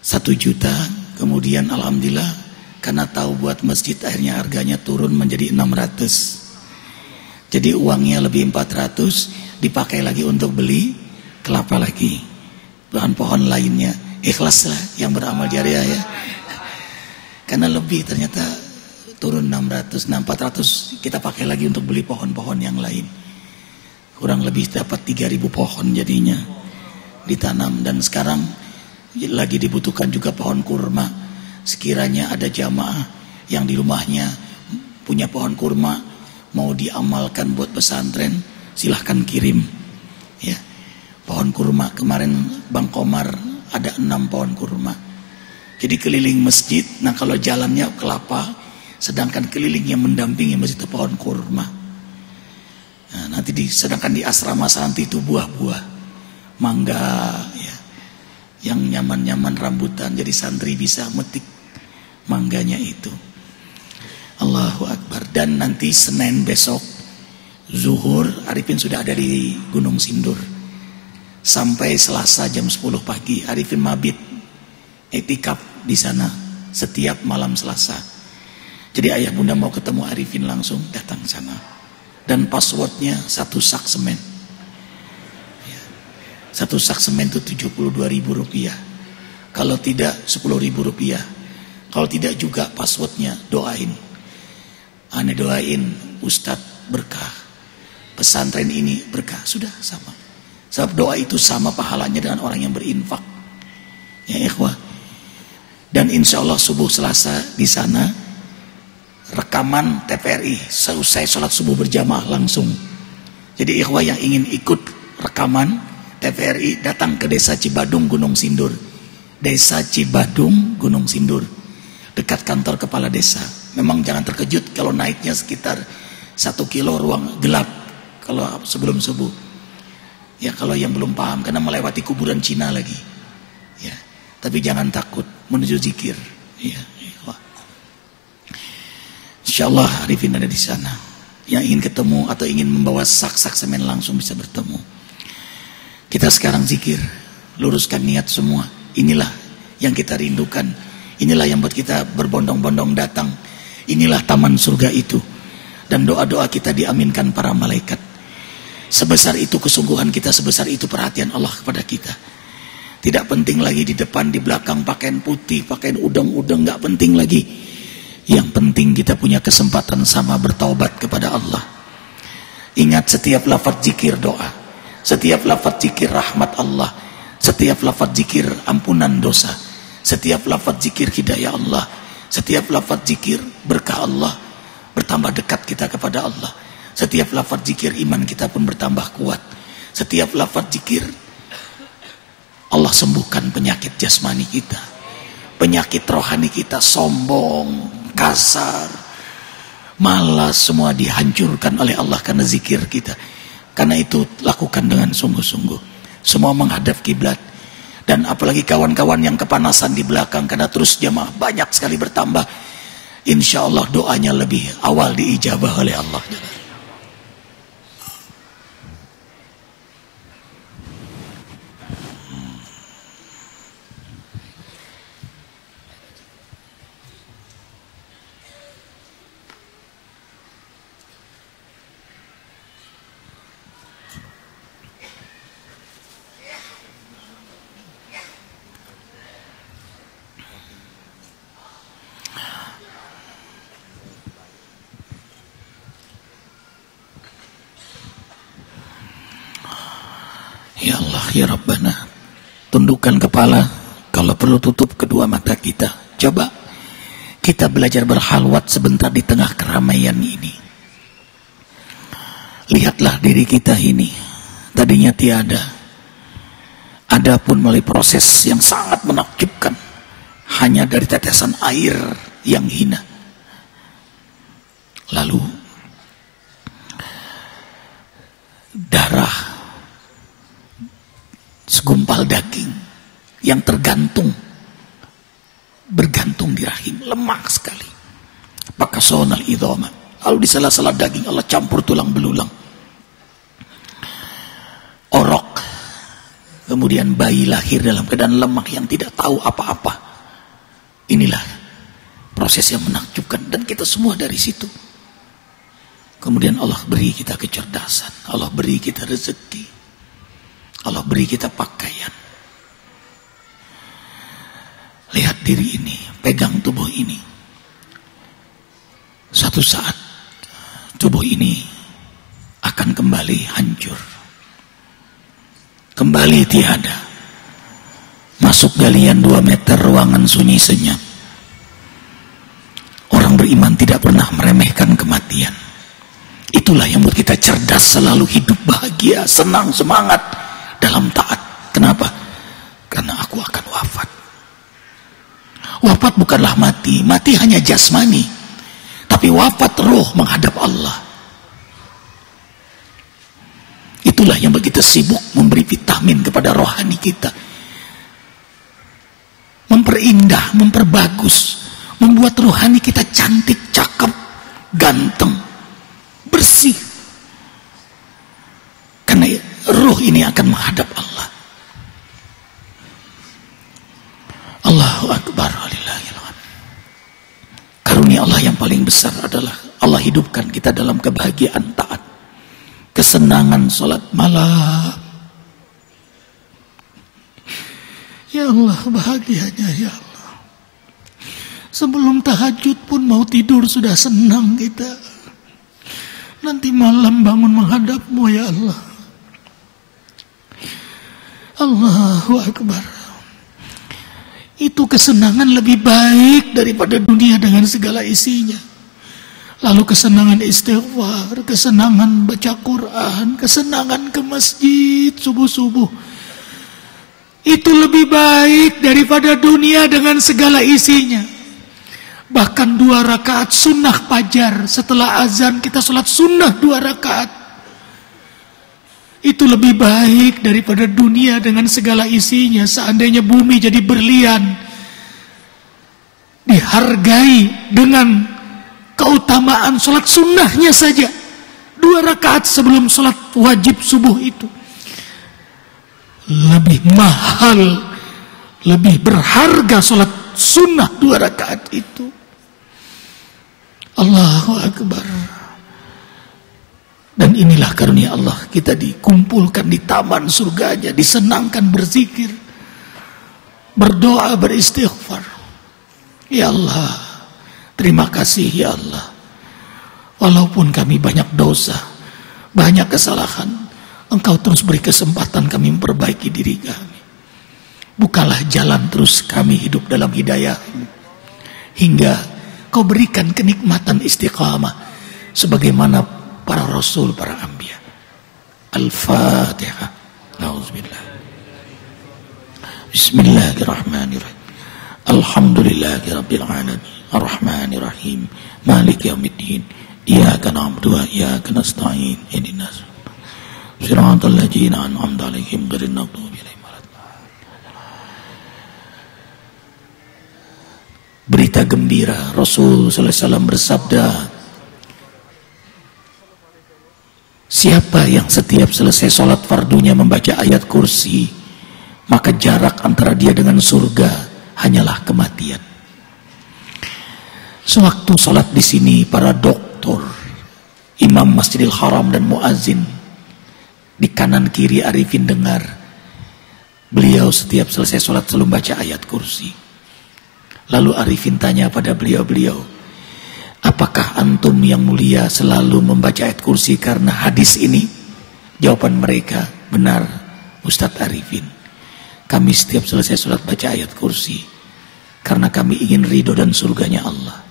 1 juta, kemudian alhamdulillah karena tahu buat masjid akhirnya harganya turun menjadi 600. Jadi uangnya lebih 400 dipakai lagi untuk beli kelapa lagi. Bahan pohon lainnya ikhlaslah yang beramal jariah ya. Karena lebih ternyata turun 600, 400 kita pakai lagi untuk beli pohon-pohon yang lain. Kurang lebih dapat 3.000 pohon jadinya ditanam. Dan sekarang lagi dibutuhkan juga pohon kurma. Sekiranya ada jamaah yang di rumahnya punya pohon kurma mau diamalkan buat pesantren, silahkan kirim ya. Pohon kurma kemarin Bang Komar ada 6 pohon kurma. Jadi keliling masjid, nah kalau jalannya kelapa, sedangkan kelilingnya mendampingi masjid itu pohon kurma. Nah, nanti sedangkan di asrama santri itu buah-buah, mangga, ya, yang nyaman-nyaman rambutan. Jadi santri bisa metik mangganya itu. Allahu Akbar. Dan nanti Senin besok zuhur Arifin sudah ada di Gunung Sindur. Sampai Selasa jam 10 pagi Arifin mabit etikaf di sana setiap malam Selasa. Jadi ayah bunda mau ketemu Arifin langsung datang sana. Dan passwordnya 1 sak semen. 1 sak semen itu Rp72.000. Kalau tidak Rp10.000. Kalau tidak juga passwordnya doain. Ane doain Ustadz berkah, pesantren ini berkah. Sudah sama. Sebab doa itu sama pahalanya dengan orang yang berinfak. Ya ikhwah. Dan insya Allah subuh Selasa di sana rekaman TVRI. Selesai sholat subuh berjamaah langsung. Jadi ikhwah yang ingin ikut rekaman TVRI datang ke Desa Cibadung Gunung Sindur. Desa Cibadung Gunung Sindur, dekat kantor kepala desa. Memang jangan terkejut kalau naiknya sekitar 1 kilo ruang gelap kalau sebelum subuh. Ya kalau yang belum paham, karena melewati kuburan Cina lagi. Ya, tapi jangan takut menuju zikir. Ya, insyaallah Arifin ada di sana. Yang ingin ketemu atau ingin membawa sak-sak semen langsung bisa bertemu. Kita sekarang zikir. luruskan niat semua. Inilah yang kita rindukan. Inilah yang buat kita berbondong-bondong datang. Inilah taman surga itu. Dan doa-doa kita diaminkan para malaikat. Sebesar itu kesungguhan kita, sebesar itu perhatian Allah kepada kita. Tidak penting lagi di depan, di belakang pakaian putih, pakaian udeng-udeng, gak penting lagi. Yang penting kita punya kesempatan sama bertaubat kepada Allah. Ingat, setiap lafaz zikir doa, setiap lafaz zikir rahmat Allah, setiap lafaz zikir ampunan dosa, setiap lafaz zikir hidayah Allah, setiap lafaz zikir berkah Allah, bertambah dekat kita kepada Allah. Setiap lafaz zikir iman kita pun bertambah kuat. Setiap lafaz zikir Allah sembuhkan penyakit jasmani kita, penyakit rohani kita, sombong, kasar, malas, semua dihancurkan oleh Allah karena zikir kita. Karena itu lakukan dengan sungguh-sungguh. Semua menghadap kiblat. Dan apalagi kawan-kawan yang kepanasan di belakang, karena terus jamaah banyak sekali bertambah, insya Allah doanya lebih awal diijabah oleh Allah. Ya Allah, ya Rabbana, tundukkan kepala, kalau perlu tutup kedua mata kita. Coba kita belajar berhalwat sebentar di tengah keramaian ini. Lihatlah diri kita ini, tadinya tiada. Adapun melalui proses yang sangat menakjubkan, hanya dari tetesan air yang hina. Lalu darah, segumpal daging yang bergantung di rahim, lemah sekali. Maka sonal idhama, lalu di sela-sela daging Allah campur tulang belulang, orok. Kemudian bayi lahir dalam keadaan lemah yang tidak tahu apa-apa. Inilah proses yang menakjubkan, dan kita semua dari situ. Kemudian Allah beri kita kecerdasan, Allah beri kita rezeki, Allah beri kita pakaian. Lihat diri ini, pegang tubuh ini. Suatu saat tubuh ini akan kembali hancur, kembali tiada. Masuk galian 2 meter, ruangan sunyi senyap. Orang beriman tidak pernah meremehkan kematian. Itulah yang membuat kita cerdas, selalu hidup bahagia, senang, semangat dalam taat. Kenapa? Karena aku akan wafat. Wafat bukanlah mati. Mati hanya jasmani. Tapi wafat roh menghadap Allah. Itulah yang begitu sibuk memberi vitamin kepada rohani kita. Memperindah, memperbagus. Membuat rohani kita cantik, cakep, ganteng, bersih. Karena ruh ini akan menghadap Allah. Allahu Akbar. Karunia Allah yang paling besar adalah Allah hidupkan kita dalam kebahagiaan taat, kesenangan sholat malam. Ya Allah, bahagianya ya Allah. Sebelum tahajud pun mau tidur sudah senang kita. Nanti malam bangun menghadap-Mu ya Allah. Allahu Akbar. Itu kesenangan lebih baik daripada dunia dengan segala isinya. Lalu kesenangan istighfar, kesenangan baca Quran, kesenangan ke masjid subuh-subuh. Itu lebih baik daripada dunia dengan segala isinya. Bahkan 2 rakaat sunnah fajar, setelah azan kita sholat sunnah 2 rakaat. Itu lebih baik daripada dunia dengan segala isinya. Seandainya bumi jadi berlian, dihargai dengan keutamaan sholat sunnahnya saja, 2 rakaat sebelum sholat wajib subuh itu. lebih mahal, lebih berharga sholat sunnah 2 rakaat itu. Allahu Akbar. Dan inilah karunia Allah, kita dikumpulkan di taman surganya, disenangkan berzikir, berdoa, beristighfar. Ya Allah, terima kasih ya Allah. Walaupun kami banyak dosa, banyak kesalahan, Engkau terus beri kesempatan kami memperbaiki diri kami. Bukalah jalan terus kami hidup dalam hidayah-Mu, hingga Kau berikan kenikmatan istiqamah sebagaimana para rasul, para anbiya. Al-Fatihah. Nauzubillah. Bismillahirrahmanirrahim. Alhamdulillahirabbil alamin. Arrahmanirrahim. Maliki yaumiddin. Iyyaka na'budu wa iyyaka nasta'in. Ihdinas siratal ladzina an'amta 'alaihim ghairil maghdubi 'alaihim. Berita gembira, Rasul sallallahu alaihi wasallam bersabda, siapa yang setiap selesai sholat fardunya membaca ayat kursi, maka jarak antara dia dengan surga hanyalah kematian. Sewaktu sholat di sini, para doktor, imam Masjidil Haram dan muazin di kanan kiri Arifin dengar, beliau setiap selesai sholat selalu membaca ayat kursi. Lalu Arifin tanya pada beliau-beliau, apakah antum yang mulia selalu membaca ayat kursi karena hadis ini? Jawaban mereka, benar Ustadz Arifin, kami setiap selesai sholat baca ayat kursi karena kami ingin ridho dan surganya Allah.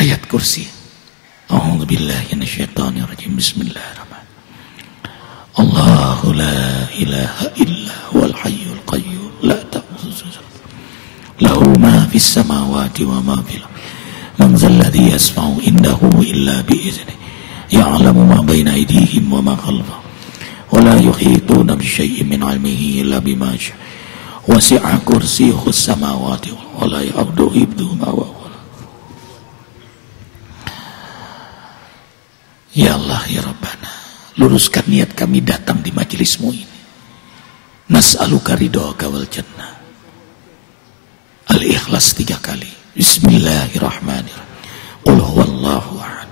Ayat kursi. A'udzubillahi minasyaitonirrajim. Bismillahirrahmanirrahim. Allahu la ilaha illa huwal hayyul qayyum la ta'khudhuhu lahu ma fis samawati wa ma fil ardi man dzal ladzi yasma'u indahu illa bi idhnihi ya'lamu ma baina aydihim wa ma khalfahum wa la yuhituna bi syai'in min 'ilmihi illa bima syaa wasi'a kursiyyuhu as-samawati wa la ya'uduhu hifdhuhuma wa huwa. Ya Allah ya Rabbana, luruskan niat kami datang di majelismu ini. Nas'aluka ridhaka wal jannah. Al-Ikhlas 3 kali. Bismillahirrahmanirrahim. Qul huwallahu ahad.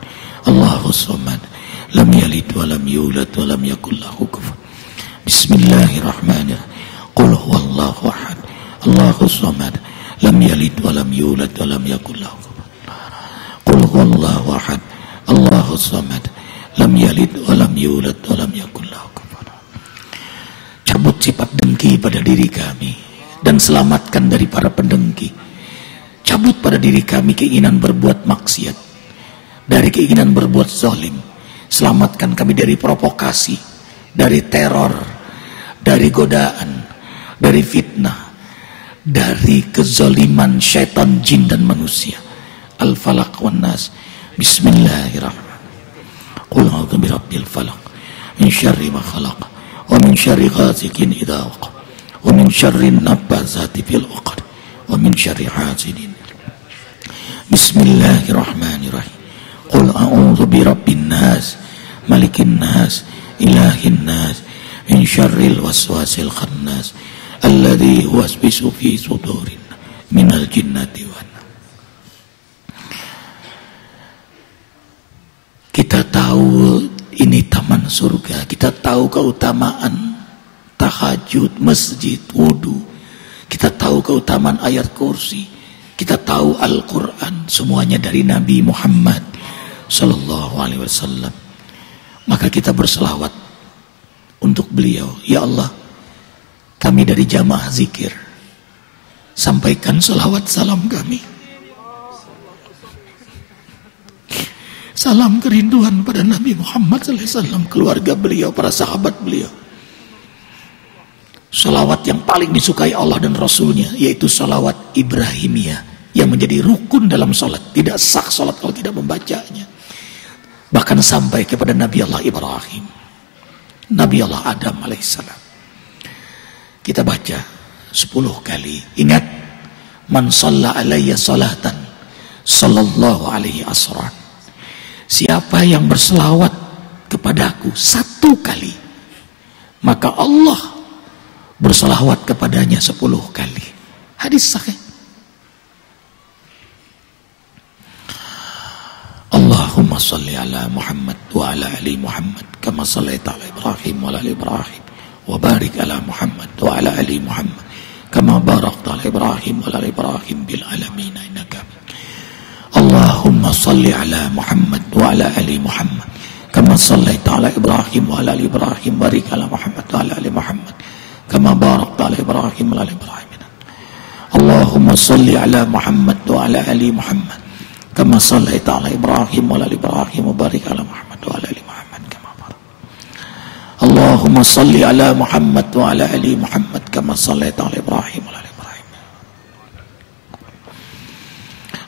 Allahus samad. Lam yalid wa lam yulad wa lam yakul lahu kufuwan. Bismillahirrahmanirrahim. Qul huwallahu ahad. Allahus samad. Lam yalid wa lam yulad wa lam yakul lahu kufuwan. Qul huwallahu ahad. Allahus samad. Lam yalid wa lam yulad wa lam yakul lahu kufuwan. Cabut sifat dengki pada diri kami dan selamatkan dari para pendengki. Cabut pada diri kami keinginan berbuat maksiat, dari keinginan berbuat zalim. Selamatkan kami dari provokasi, dari teror, dari godaan, dari fitnah, dari kezaliman syaitan, jin dan manusia. Al-Falaq wan Nas. Bismillahirrahmanirrahim. Qul a'udzu birabbil falaq min syarri ma khalaq wa min syarri ghasiqin idza waqab wa min syarri nabbazati fil 'uqad wa min syarri hasidin. Bismillahirrahmanirrahim. Qul a'udzu birabbin nas malikin nas ilahin nas min syarril waswasil khannas alladzi yuwaswisu fi sudurin minal jinnati wan. Kita tahu ini taman surga, kita tahu keutamaan tahajud, masjid, wudu. Kita tahu keutamaan ayat kursi. Kita tahu Al-Quran, semuanya dari Nabi Muhammad Sallallahu Alaihi Wasallam. Maka kita berselawat untuk beliau. Ya Allah, kami dari jamaah zikir, sampaikan selawat salam kami. Salam kerinduan pada Nabi Muhammad Sallallahu Alaihi Wasallam, keluarga beliau, para sahabat beliau. Salawat yang paling disukai Allah dan Rasulnya, yaitu salawat Ibrahimiyah, yang menjadi rukun dalam salat. Tidak sah salat kalau tidak membacanya. Bahkan sampai kepada Nabi Allah Ibrahim, Nabi Allah Adam alaihissalam. Kita baca 10 kali. Ingat, man shalla alayya salatan sallallahu alaihi asran. Siapa yang berselawat kepadaku 1 kali, maka Allah berselawat kepadanya 10 kali. Hadis sahih. Allahumma salli ala Muhammad wa ala ali Muhammad kama sallaita ala Ibrahim wa ala ali Ibrahim wa barik ala Muhammad wa ala ali Muhammad kama barakta ala Ibrahim wa ala ali Ibrahim bil alamin innaka Hamid. Allahumma salli ala Muhammad wa ala ali Muhammad kama sallaita ala Ibrahim wa ala ali Ibrahim barik ala Muhammad wa ala ali Muhammad kama barakta ala Ibrahim wa ala ali Ibrahim. Allahumma salli ala Muhammad wa ala ali Muhammad kama sallaita ala Ibrahim wa ala ali Ibrahim wa barik ala Muhammad wa ala ali Muhammad kama barakta. Allahumma salli ala Muhammad wa ala ali Muhammad kama sallaita ala Ibrahim wa ala ali Ibrahim.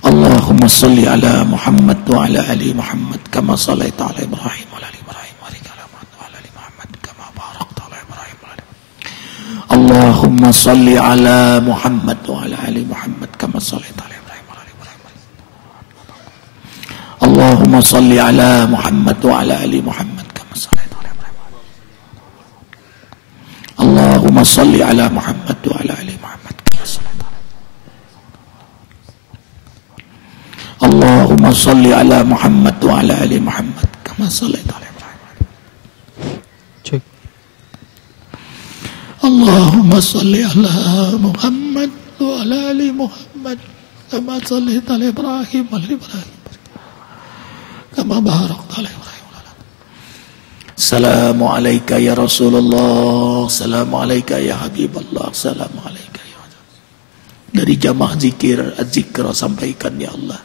Allahumma salli ala Muhammad wa ala ali Muhammad kama sallaita ala Ibrahim wa ala ali Ibrahim wa barik ala Muhammad wa ala ali Muhammad kama barakta ala Ibrahim wa ala ali. Allahumma salli ala Muhammad wa ala ali Muhammad kama sallaita ala Allahumma salli ala Muhammad wa ala ali Muhammad kama sallaita ala Ibrahim. Allahumma salli ala Muhammad wa ala ali Muhammad kama sallaita ala. Allahumma salli ala Muhammad wa ala ali Muhammad kama sallaita ala Ibrahim. Allahumma salli ala Muhammad wa ala ali Muhammad kama sallaita ala Ibrahim wa ala Ibrahim. Kama barakta ala Ibrahim. Assalamu alayka ya Rasulullah, assalamu alayka ya Habiballah, assalamu alayka ya Allah. Dari jamaah zikir az-zikra sampaikan ya Allah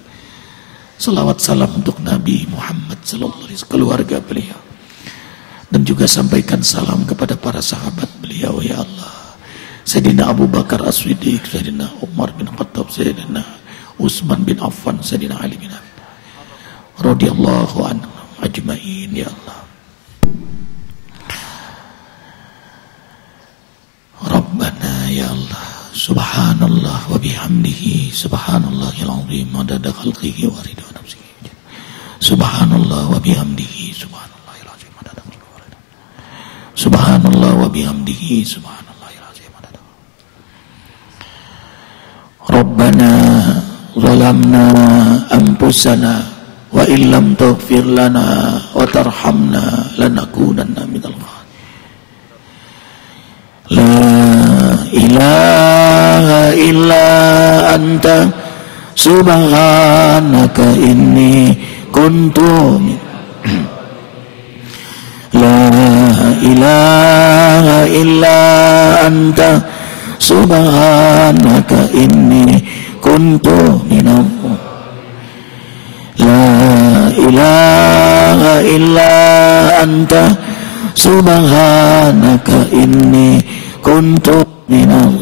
salawat salam untuk Nabi Muhammad sallallahu alaihi wasallam, keluarga beliau, dan juga sampaikan salam kepada para sahabat beliau ya Allah. Sayyidina Abu Bakar As-Siddiq, Sayyidina Umar bin Khattab, Sayyidina Utsman bin Affan, Sayyidina Ali bin Abi radhiyallahu anhu ajma'in ya Allah. Rabbana ya Allah, subhanallah wa bihamdihi, subhanallahil azim adada khalqihi wa ridha nafsihi. Subhanallah wa bihamdihi, subhanallahil azim adada khalqihi wa ridha. Subhanallah wa bihamdihi, subhanallahil azim adada. Rabbana zalamna anfusana wa illam taghfir lana wa tarhamna lanakunanna minal khasirin. La ilaha illa anta subhanaka inni kuntu La ilaha illa anta subhanaka inni kuntu minal La ilaha illa anta subhanaka inni kuntu minal.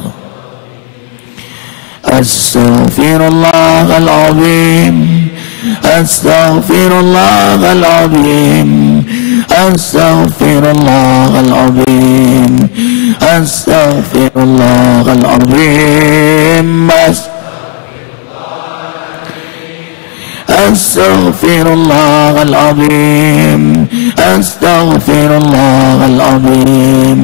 Astaghfirullahal azim, astaghfirullahal azim, astaghfirullahal azim, astaghfirullahal azim. Astaghfirullahal azim, astaghfirullahal azim,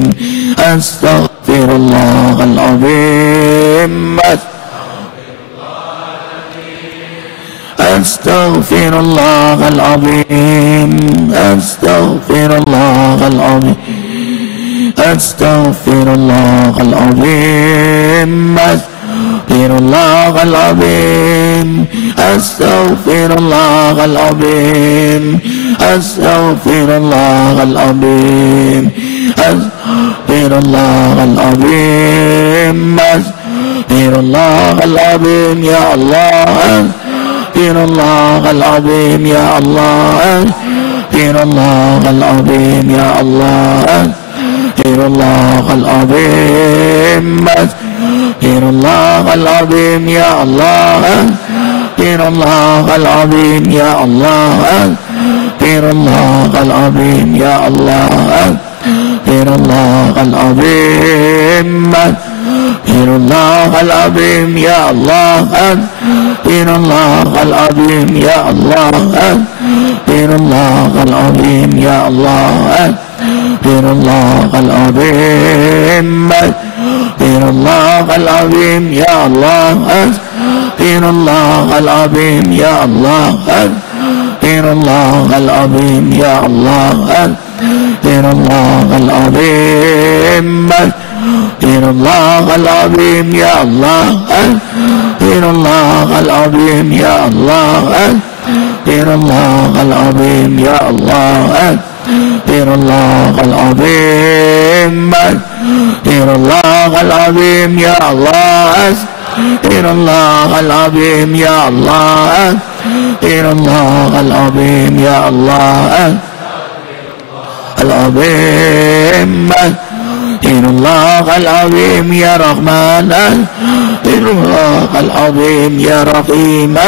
astaghfirullahal azim, astaghfirullahal azim, astaghfirullahal azim, astaghfirullahal azim. Astaghfirullahal azim, astaghfirullahal azim, astaghfirullahal azim, astaghfirullahal azim, astaghfirullahal azim ya Allah, astaghfirullahal azim ya Allah, astaghfirullahal azim ya Allah, astaghfirullahal azim. Astaghfirullahal azim ya Allah, astaghfirullahal azim ya Allah, astaghfirullahal azim ya Allah, astaghfirullahal azim, astaghfirullahal azim ya Allah, astaghfirullahal azim ya Allah, astaghfirullahal azim ya Allah, Astaghfirullah al-azim, Astaghfirullah al-azim, ya Allah, Astaghfirullah al-azim, ya Allah, Astaghfirullah al-azim, ya Allah, Astaghfirullah al-azim, Astaghfirullah al-azim, ya Allah, Astaghfirullah al-azim, ya Allah, Astaghfirullah al-azim, ya Allah, Astaghfirullah al-azim, Astaghfirullah al-azim, ya Allah, Astaghfirullah al-azim, ya Allah, Astaghfirullah al-azim, ya Allah, al-azim, Astaghfirullah al-azim, ya Rahman, Astaghfirullah al-azim, ya Rahim,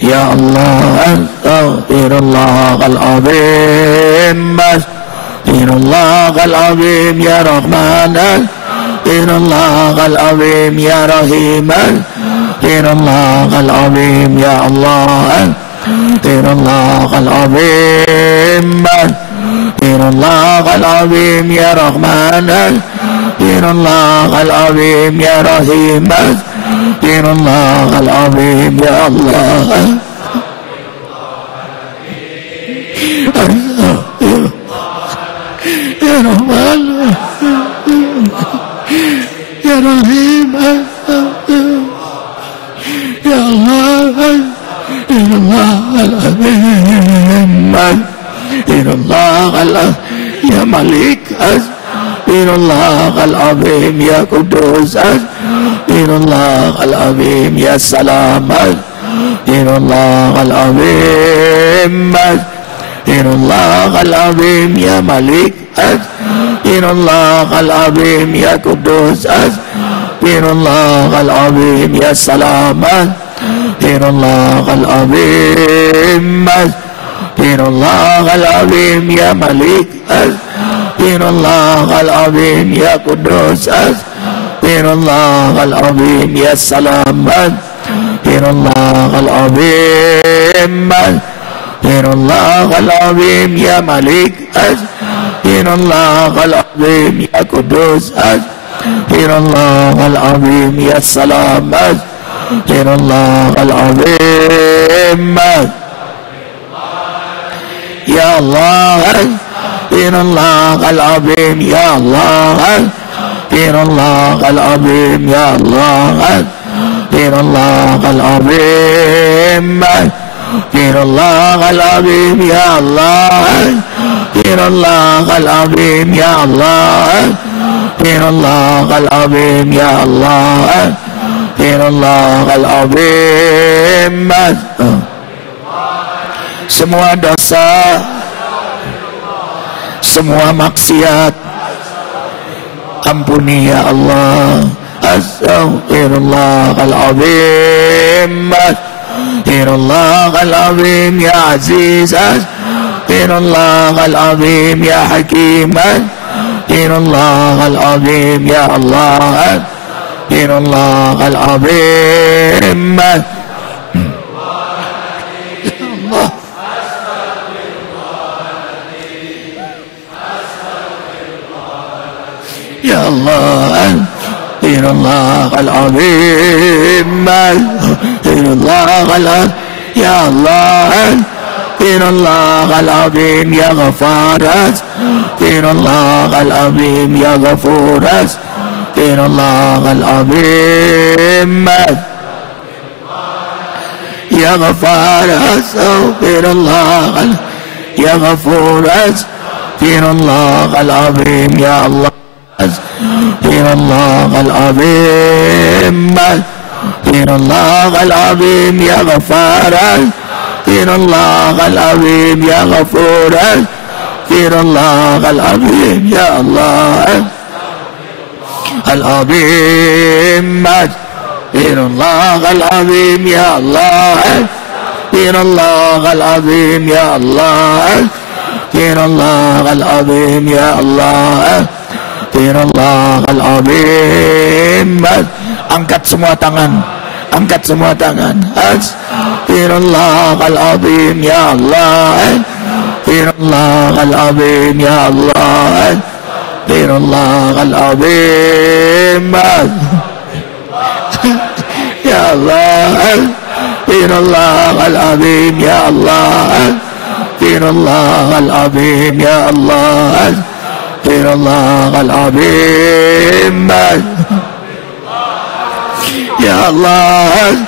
ya Allah, Astaghfirullah al-azim, Astaghfirullah al-azim, ya Rahman, Astaghfirullah al-azim, ya Rahim, Astaghfirullah al-azim, ya Allah, Astaghfirullah al-azim, Astaghfirullah al-azim, ya Rahman, Astaghfirullah al-azim, ya Rahim, Astaghfirullah al-azim, ya Allah, ya Rahman, ya Rahim, ya Allah, Astaghfirullah al-azim, Astaghfirullah al-azim, ya Malik, Astaghfirullah al-azim, ya Qudus, Astaghfirullah al-azim, ya Salam, Astaghfirullah al-azim, Astaghfirullah al-azim, ya Malik, Astaghfirullah al-azim, ya Qudus, Astaghfirullah al-azim, ya Salam, Astaghfirullah al-azim, Astaghfirullah al-azim, ya Malik, Astaghfirullah al-azim, ya Qudus, Astaghfirullah al-azim, ya Salam, Astaghfirullah al-azim, Astaghfirullah al-azim, ya Malik, Astaghfirullah al-azim, ya Qudus, Astaghfirullah al-azim, ya Salam, Astaghfirullah al-azim, ya Allah, Astaghfirullah al-azim, ya Allah, Astaghfirullah al-azim, ya Allah, Astaghfirullah al-azim, Astaghfirullah al-azim, ya Allah, Astaghfirullah al-azim, ya Allah, Astaghfirullah al-azim, ya Allah, Astaghfirullah al-azim, semua dosa, semua maksiat ampuni ya Allah. Astaghfirullah al-azim, Astaghfirullah al-azim, ya Aziz, Astaghfirullah al-azim, ya Hakim, Astaghfirullah al-azim, ya Allah, Astaghfirullah al-azim, ya Allah, Astaghfirullah al-azim, Astaghfirullah al-azim, ya Allah, Astaghfirullah al-azim, ya Ghaffar, Astaghfirullah al-azim, ya Ghafur, Astaghfirullah al-azim, ya Ghaffar, Astaghfirullah, ya Ghafur, Astaghfirullah al-azim, ya Allah, Astaghfirullah al-azim, Astaghfirullah al-azim, ya Ghaffar, Astaghfirullah al-azim, ya Ghafur, Astaghfirullah al-azim, ya Allah, al-azim, Astaghfirullah al-azim, ya Allah, Astaghfirullah al-azim, ya Allah, Astaghfirullah al-azim, ya Allah, Astaghfirullah al-azim. Angkat semua tangan, angkat semua tangan. Astaghfirullah al-azim, ya Allah, Astaghfirullah al-azim ya Allah. Astaghfirullah al-azim ya Allah. Astaghfirullah al-azim ya Allah. Astaghfirullah al-azim ya Allah. Astaghfirullah al-azim ya Allah.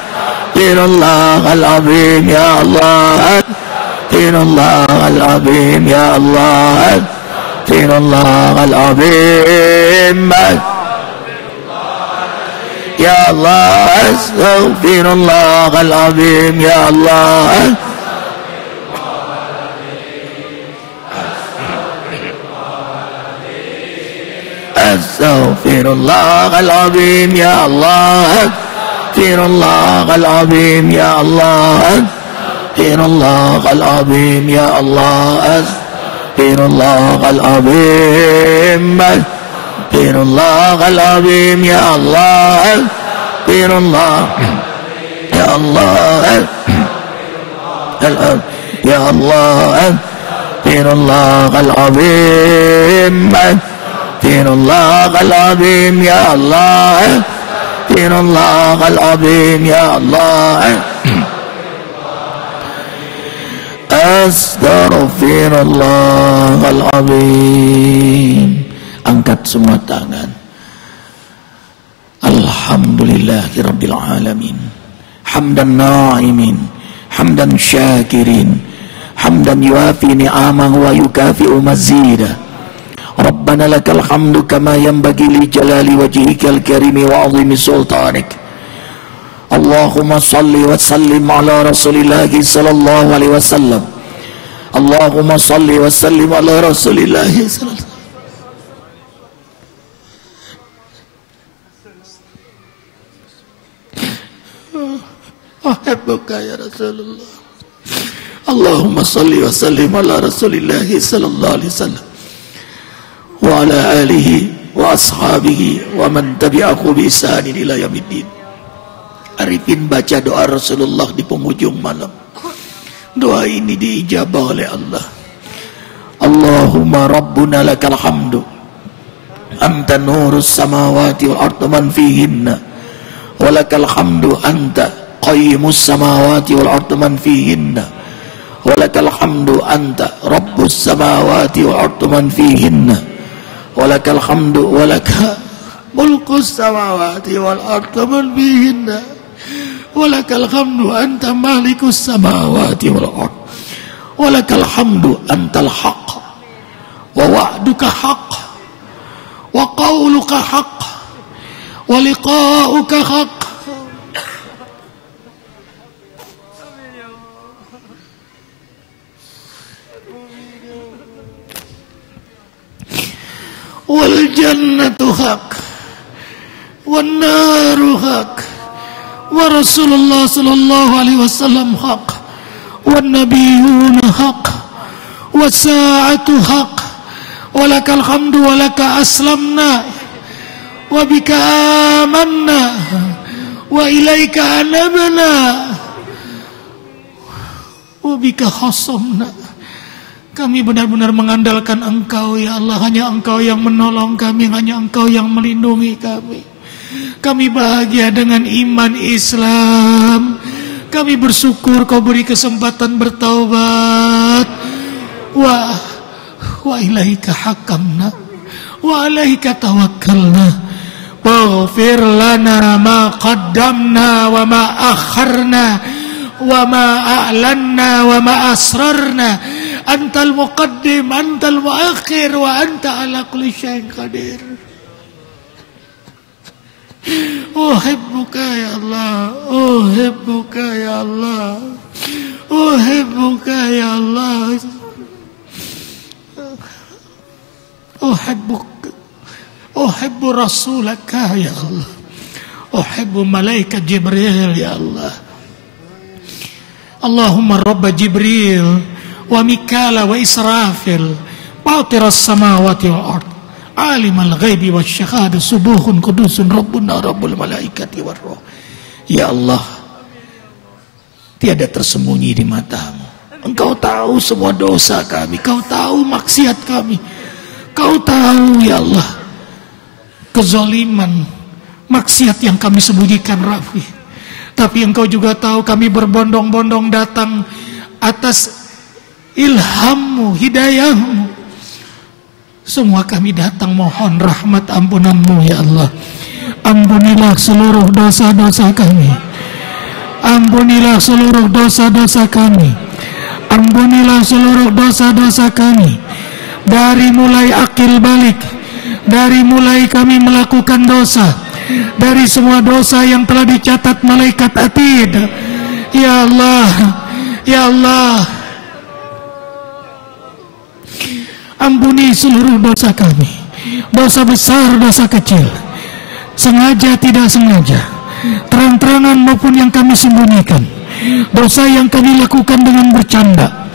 Astaghfirullah al-azim ya Allah. Astaghfirullah al-azim ya Allah. Astaghfirullah al-azim ya Allah. Astaghfirullah al-azim ya Allah. Astaghfirullah al-azim ya Allah. Astaghfirullah al-azim ya Allah. Astaghfirullah al-azim ya Allah. Astaghfirullah al-azim. Astaghfirullah al-azim ya Allah. Astaghfirullah ya Allah. Ya Allah. Astaghfirullah al-azim. Astaghfirullah al-azim ya Allah. Astaghfirullah al-azim ya Allah. Astaghfirullahaladzim. Angkat semua tangan. Alhamdulillahirabbil alamin. Hamdan na'imin, hamdan syakirin, hamdan yuafi ni'amahu wa yukafi'u mazidah. Rabbana lakal hamdu kama yanbaghi li jalali wajhikal karimi wa 'azimi sultanik. Allahumma salli wa sallim ala rasulillahi sallallahu alaihi wasallam. Allahumma salli wa sallim ala rasulillahi sallallahu ahibbuka ya Rasulullah. Allahumma salli wa sallim ala rasulillahi sallallahu alaihi wasallam wa ala alihi wa ashabihi wa man tabi'ahu bi ihsanin ila yaumiddin. Arifin baca doa Rasulullah di penghujung malam. Doa ini diijabah oleh Allah. Allahumma rabbuna lakal hamdu anta nurus samawati wal ardi man fihinna wa lakal hamdu anta qayyimus samawati wal ardi man fihinna wa lakal hamdu anta rabbus samawati wal ardi man fihinna wa lakal hamdu wa laka mulkus samawati wal ardi man fihinna walakal hamdu anta malikus samawati wal ard walakal hamdu antal haqq wa wa'duka haqq wa qawluka haqq wa liqa'uka haqq wal jannatu haqq wan naru haqq wa Rasulullah sallallahu alaihi wasallam haq wa nabiyyuna haq wa sa'atu haq wa lakal hamdu wa laka aslamna wa bika amanna wa ilaika anabna wa bika khasamna. Kami benar-benar mengandalkan Engkau ya Allah. Hanya Engkau yang menolong kami, hanya Engkau yang melindungi kami. Kami bahagia dengan iman Islam. Kami bersyukur Kau beri kesempatan bertaubat. Wa ilaika hakamna wa alaika tawakkalna. Waghfir lana ma qaddamna wa ma akharna wa ma a'lanna wa ma asrarna. Antal muqaddim, antal muakhir, wa anta ala kulli syai'in qadir. Uhibbuka ya Allah, uhibbuka ya Allah, uhibbuka ya Allah, uhibbu rasulaka ya Allah, uhibbu malaikat Jibril ya Allah. Allahumma rabba Jibril wa Mikala wa Israfil fatiras samawati wal ard alimul ghaibi wasyahada subuhun kudusun rabbuna rabbul malaikati warruh. Ya Allah, tiada tersembunyi di matamu, Engkau tahu semua dosa kami, Kau tahu maksiat kami, Kau tahu ya Allah kezaliman, maksiat yang kami sembunyikan Rabbi. Tapi Engkau juga tahu kami berbondong-bondong datang atas ilhammu, hidayahmu. Semua kami datang mohon rahmat ampunanmu ya Allah. Ampunilah seluruh dosa-dosa kami. Ampunilah seluruh dosa-dosa kami. Ampunilah seluruh dosa-dosa kami. Dari mulai akil balik, dari mulai kami melakukan dosa, dari semua dosa yang telah dicatat malaikat atid. Ya Allah, ya Allah, ampuni seluruh dosa kami. Dosa besar, dosa kecil, sengaja tidak sengaja, terang-terangan maupun yang kami sembunyikan. Dosa yang kami lakukan dengan bercanda,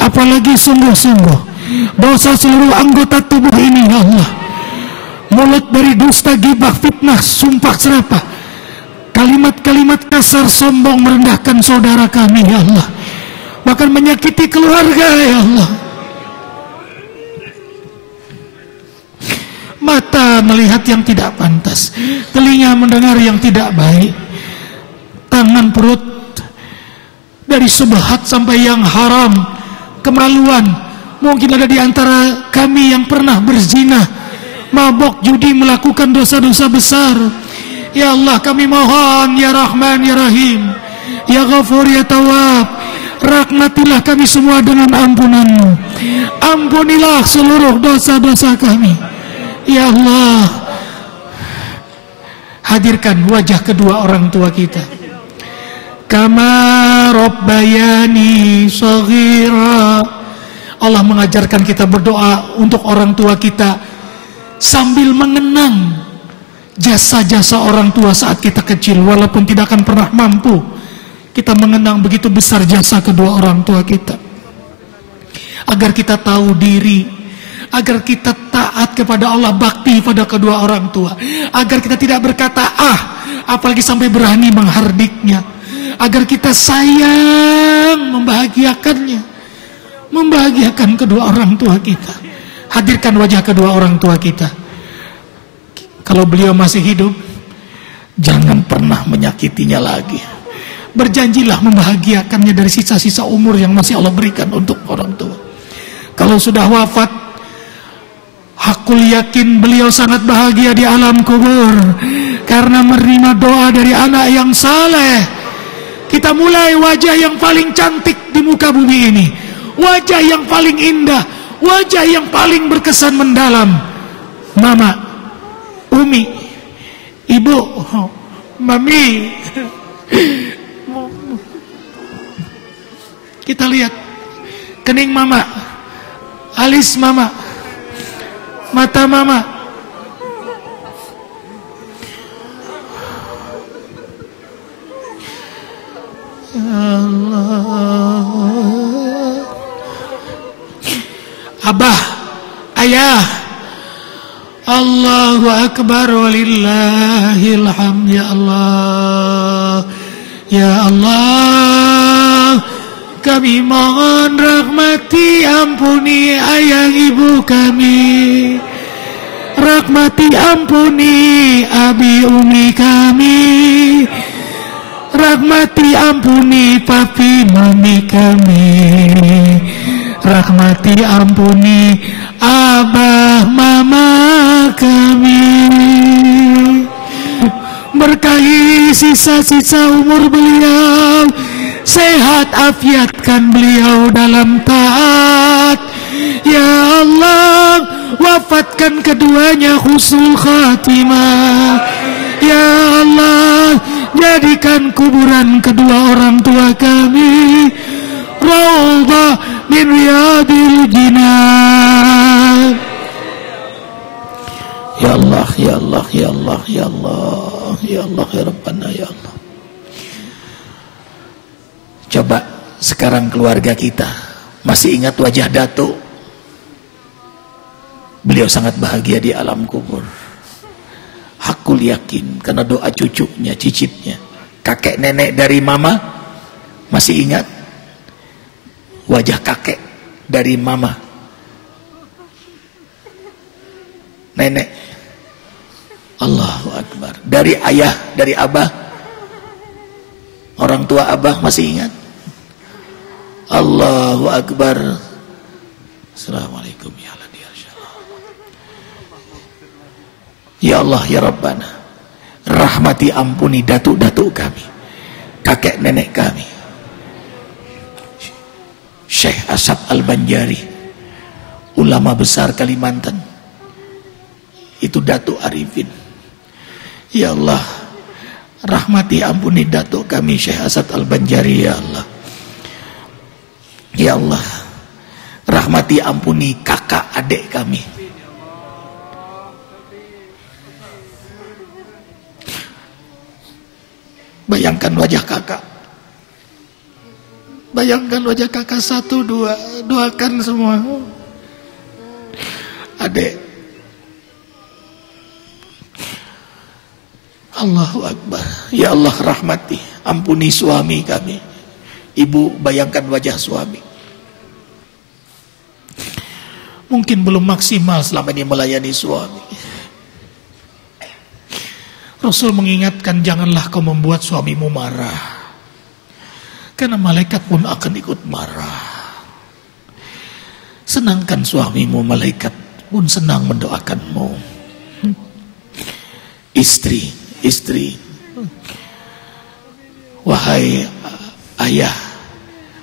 apalagi sungguh-sungguh. Dosa seluruh anggota tubuh ini ya Allah. Mulut dari dusta, gibah, fitnah, sumpah serapah, kalimat-kalimat kasar, sombong, merendahkan saudara kami ya Allah, bahkan menyakiti keluarga ya Allah. Mata melihat yang tidak pantas, telinga mendengar yang tidak baik, tangan perut dari subhat sampai yang haram, kemaluan. Mungkin ada di antara kami yang pernah berzina, mabok, judi, melakukan dosa-dosa besar. Ya Allah, kami mohon ya Rahman ya Rahim, ya Ghafur ya Tawwab, rahmatilah kami semua dengan ampunan-Mu. Ampunilah seluruh dosa-dosa kami ya Allah. Hadirkan wajah kedua orang tua kita. Kama Rabbayani shaghira. Allah mengajarkan kita berdoa untuk orang tua kita sambil mengenang jasa-jasa orang tua saat kita kecil, walaupun tidak akan pernah mampu. Kita mengenang begitu besar jasa kedua orang tua kita, agar kita tahu diri, agar kita taat kepada Allah, bakti pada kedua orang tua, agar kita tidak berkata apalagi sampai berani menghardiknya, agar kita sayang membahagiakannya, membahagiakan kedua orang tua kita. Hadirkan wajah kedua orang tua kita. Kalau beliau masih hidup, jangan pernah menyakitinya lagi. Berjanjilah membahagiakannya dari sisa-sisa umur yang masih Allah berikan untuk orang tua. Kalau sudah wafat, hakul yakin beliau sangat bahagia di alam kubur karena menerima doa dari anak yang saleh. Kita mulai wajah yang paling cantik di muka bumi ini, wajah yang paling indah, wajah yang paling berkesan mendalam. Mama, Umi, Ibu, Mami. Kita lihat kening Mama, alis Mama, mata Mama. Allah. Abah, ayah, Allahu Akbar walillahil hamd. Ya Allah, ya Allah, kami mohon rahmati ampuni ayah ibu kami, rahmati ampuni abi umi kami, rahmati ampuni papi mami kami, rahmati ampuni abah mama kami. Berkahi sisa-sisa umur beliau, sehat afiatkan beliau dalam taat. Ya Allah, wafatkan keduanya husnul khatimah. Ya Allah, jadikan kuburan kedua orang tua kami raudhah min riyadil jinan. Ya Allah, ya Allah, ya Allah, ya Allah, ya Allah, ya Rabbana, ya Allah. Coba sekarang keluarga kita masih ingat wajah Datuk? Beliau sangat bahagia di alam kubur. Hakul yakin karena doa cucunya, cicitnya, kakek nenek dari mama masih ingat. wajah kakek dari mama, nenek, Allahu Akbar, dari ayah, dari abah, orang tua abah masih ingat? Allahu Akbar. Assalamualaikum ya Allah, ya Allah ya Rabbana, rahmati ampuni datuk-datuk kami, kakek nenek kami, Syekh Asad Al-Banjari, ulama besar Kalimantan, itu Datuk Arifin. Ya Allah, rahmati ampuni datuk kami Syekh Asad Al-Banjari ya Allah. Ya Allah, rahmati ampuni kakak adik kami. Bayangkan wajah kakak. Bayangkan wajah kakak, satu, dua, doakan semua. Adik. Allahu Akbar. Ya Allah, rahmati, ampuni suami kami. Ibu, bayangkan wajah suami. Mungkin belum maksimal selama ini melayani suami. Rasul mengingatkan, janganlah kau membuat suamimu marah, karena malaikat pun akan ikut marah. Senangkan suamimu, malaikat pun senang mendoakanmu. Istri, wahai ayah,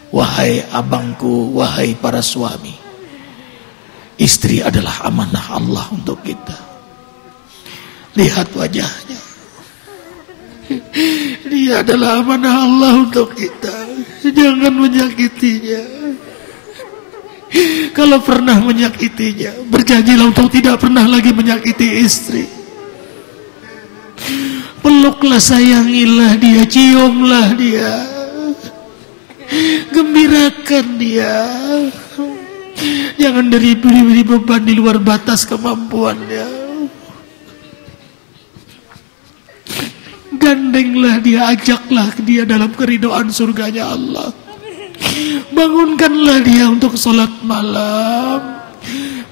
wahai abangku, wahai para suami, istri adalah amanah Allah untuk kita. Lihat wajahnya, dia adalah amanah Allah untuk kita. Jangan menyakitinya. Kalau pernah menyakitinya, berjanjilah untuk tidak pernah lagi menyakiti istri. Peluklah, sayangilah dia, ciumlah dia, gembirakan dia. Jangan beri beban di luar batas kemampuannya. Gandenglah dia, ajaklah dia dalam keridhaan surganya Allah. Bangunkanlah dia untuk sholat malam.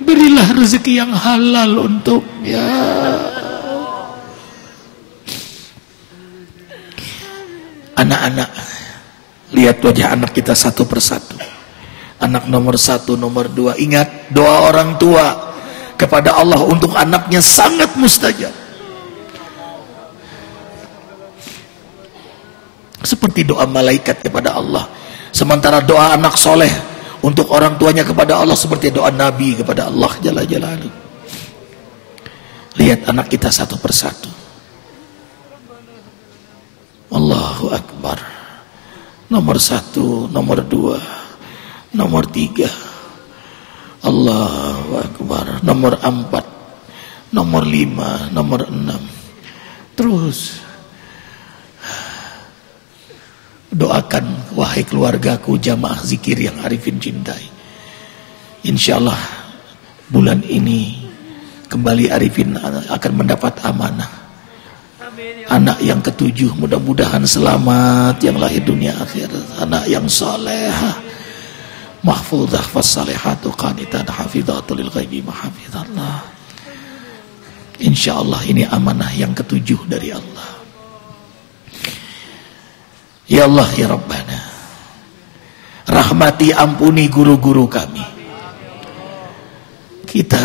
Berilah rezeki yang halal untuknya. Anak-anak, lihat wajah anak kita satu persatu. Anak nomor 1, nomor 2. Ingat, doa orang tua kepada Allah untuk anaknya sangat mustajab. Seperti doa malaikat kepada Allah. Sementara doa anak soleh untuk orang tuanya kepada Allah seperti doa Nabi kepada Allah Jalla Jalaluhu. Lihat anak kita satu persatu. Allahu Akbar. Nomor 1, nomor 2, nomor 3. Allahu Akbar. Nomor 4, nomor 5, nomor 6. Terus doakan, wahai keluargaku, jamaah zikir yang Arifin cintai. Insyaallah bulan ini kembali Arifin akan mendapat amanah. Anak yang ke-7, mudah-mudahan selamat yang lahir dunia akhirat. Anak yang salehah, mahfuzah fassalihatu qanitan hafidhatul lil ghaibi mahfizallah. Insyaallah ini amanah yang ke-7 dari Allah. Ya Allah ya Rabbana, rahmati ampuni guru-guru kami. Kita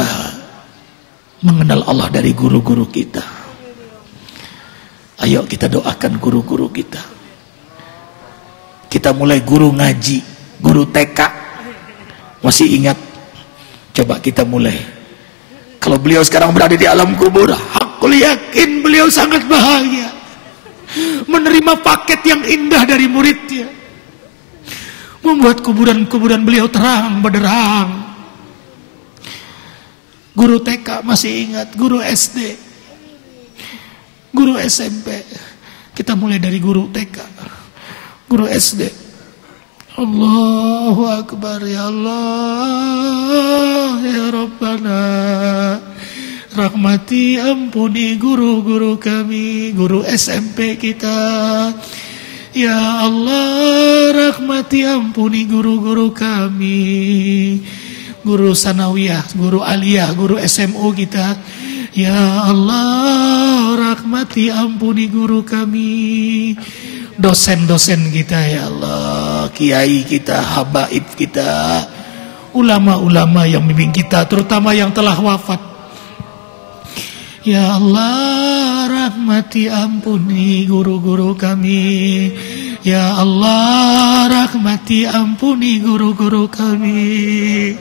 mengenal Allah dari guru-guru kita. Ayo kita doakan guru-guru kita. Kita mulai guru ngaji, guru TK. Masih ingat? Coba kita mulai. Kalau beliau sekarang berada di alam kubur, aku yakin beliau sangat bahagia menerima paket yang indah dari muridnya, membuat kuburan-kuburan beliau terang benderang. Guru TK masih ingat, guru SD, guru SMP. Kita mulai dari guru TK, guru SD. Allahu Akbar, ya Allah ya Rabbana, rahmati ampuni guru-guru kami, guru SMP kita, Ya Allah, rahmati ampuni guru-guru kami, guru sanawiyah, guru aliyah, guru SMU kita. Ya Allah, rahmati ampuni guru kami, dosen-dosen kita ya Allah, kiai kita, habaib kita, ulama-ulama yang membimbing kita, terutama yang telah wafat. Ya Allah, rahmati ampuni guru-guru kami. Ya Allah, rahmati ampuni guru-guru kami.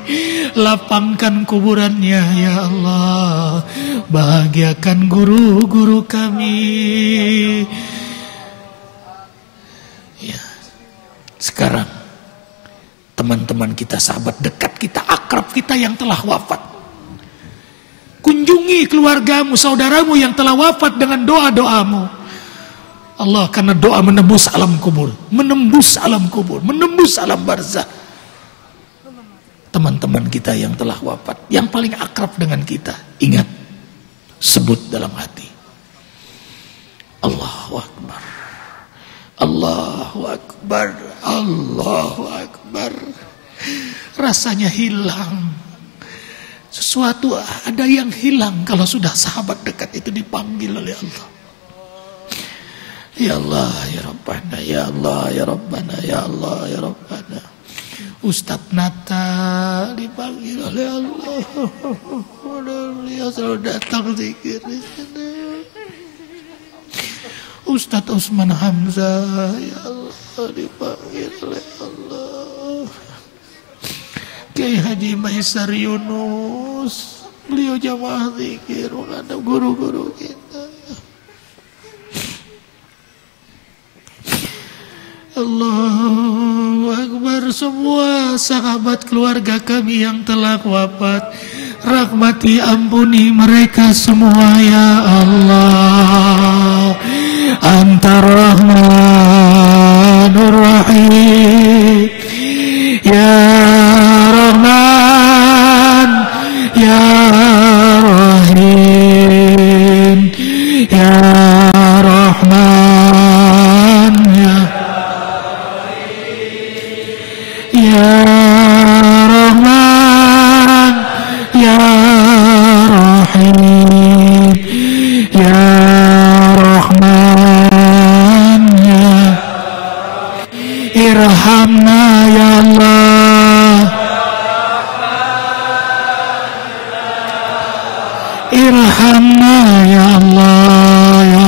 Lapangkan kuburannya ya Allah, bahagiakan guru-guru kami. Ya, sekarang teman-teman kita, sahabat dekat kita, akrab kita yang telah wafat, kunjungi keluargamu, saudaramu yang telah wafat dengan doa-doamu. Allah, karena doa menembus alam kubur, menembus alam kubur, menembus alam barzah. Teman-teman kita yang telah wafat, yang paling akrab dengan kita, ingat, sebut dalam hati, Allahu Akbar, Allahu Akbar, Allahu Akbar. Rasanya hilang. Sesuatu ada yang hilang kalau sudah sahabat dekat itu dipanggil oleh Allah. Ya Allah, ya Rabbana, ya Allah, ya Rabbana, ya Allah, ya Rabbana. Ustadz Nata dipanggil oleh Allah. Dia selalu datang zikir di sana. Ustadz Usman Hamzah, ya Allah, dipanggil oleh Allah. Kiai Haji Maisar Yunus, beliau jamaah zikir, ada guru-guru kita. Allahu Akbar. Semua sahabat keluarga kami yang telah wafat, rahmati ampuni mereka semua ya Allah. Anta Rahmanur Rahim, ya Rahman, ya Rahim, ya Rahman, ya Rahman, ya Rahim, ya Rahman, ya Irhamna ya Allah, Irhamna ya Allah, ya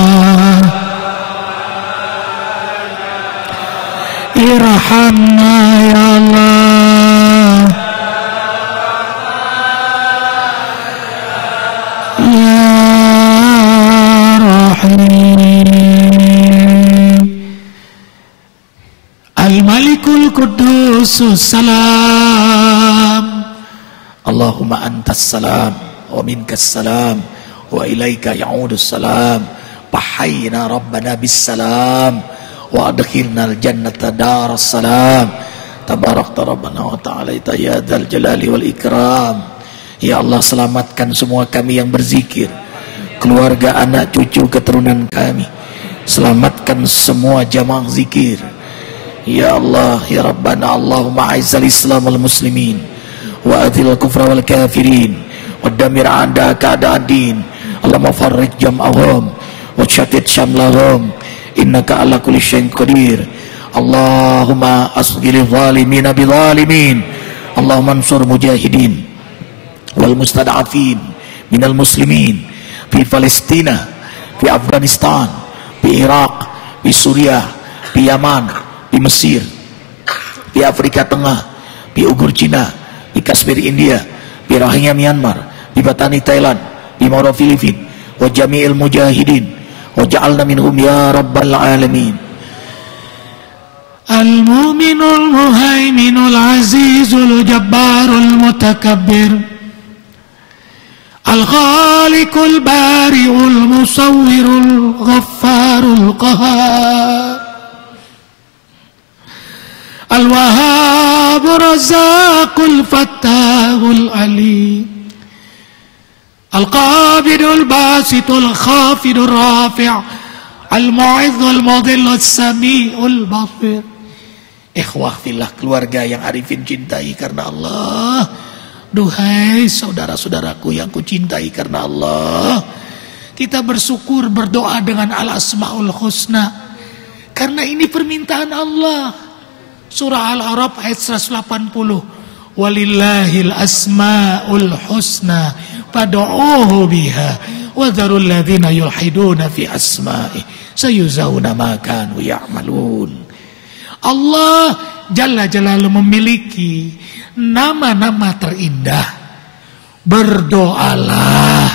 Irhamna ya Allah, ya Rahim. Al-Malikul Qudusus Salam, Allahumma antas salam wa minkas salam wa ilaika ya'udus salam. Pahaina Rabbana bis salam wa adkhilna al-jannata daras salam. Tabarakta Rabbana wa ta'alaita ya dzal jalali wal ikram. Ya Allah, selamatkan semua kami yang berzikir, keluarga, anak, cucu, keturunan kami. Selamatkan semua jamaah zikir. Ya Allah, ya Rabbana, Allahumma aizzal Islam wal muslimin wa adhil kufra wal kafirin wa damir a'da'aka a'da'ad-din. Allahumma farrij jam'ahum wa syatit syamlahum, innaka ala kulli syai'in qadir. Allahumma asghil zalimin bi zalimin. Allahumma ansur mujahidin wal mustad'afin minal muslimin fi Palestina, fi Afghanistan, fi Iraq, fi Suriah, fi Yaman, di Mesir, di Afrika Tengah, di Uighur Cina, di Kashmir India, di Rohingya Myanmar, di Batani Thailand, di Moro Filipina, wa jami'il mujahidin wa ja'alna minhum ya rabbal alamin. Al-mu'minul muhaiminul azizul jabbarul mutakabbir, al-khaliqul bari'ul musawwirul ghaffarul qahhar, al-wahhabur razzaqul fattahul alim, al-qabidul basitul khafidur rafi', Al-Mu'idz wal Mudhill as-Sami'ul Basir. Ikhwah fillah, keluarga yang Arifin cintai karena Allah. Duhai saudara-saudaraku yang kucintai karena Allah, kita bersyukur, berdoa dengan al-asmaul husna, karena ini permintaan Allah. Surah Al-A'raf ayat 180. Walillahil asmaul husna fad'uuhu biha wa dzarul ladzina yulhiduna fi asma'i sayuzawna ma kanu ya'malun. Allah Jalla Jalaluhu memiliki nama-nama terindah. Berdoalah,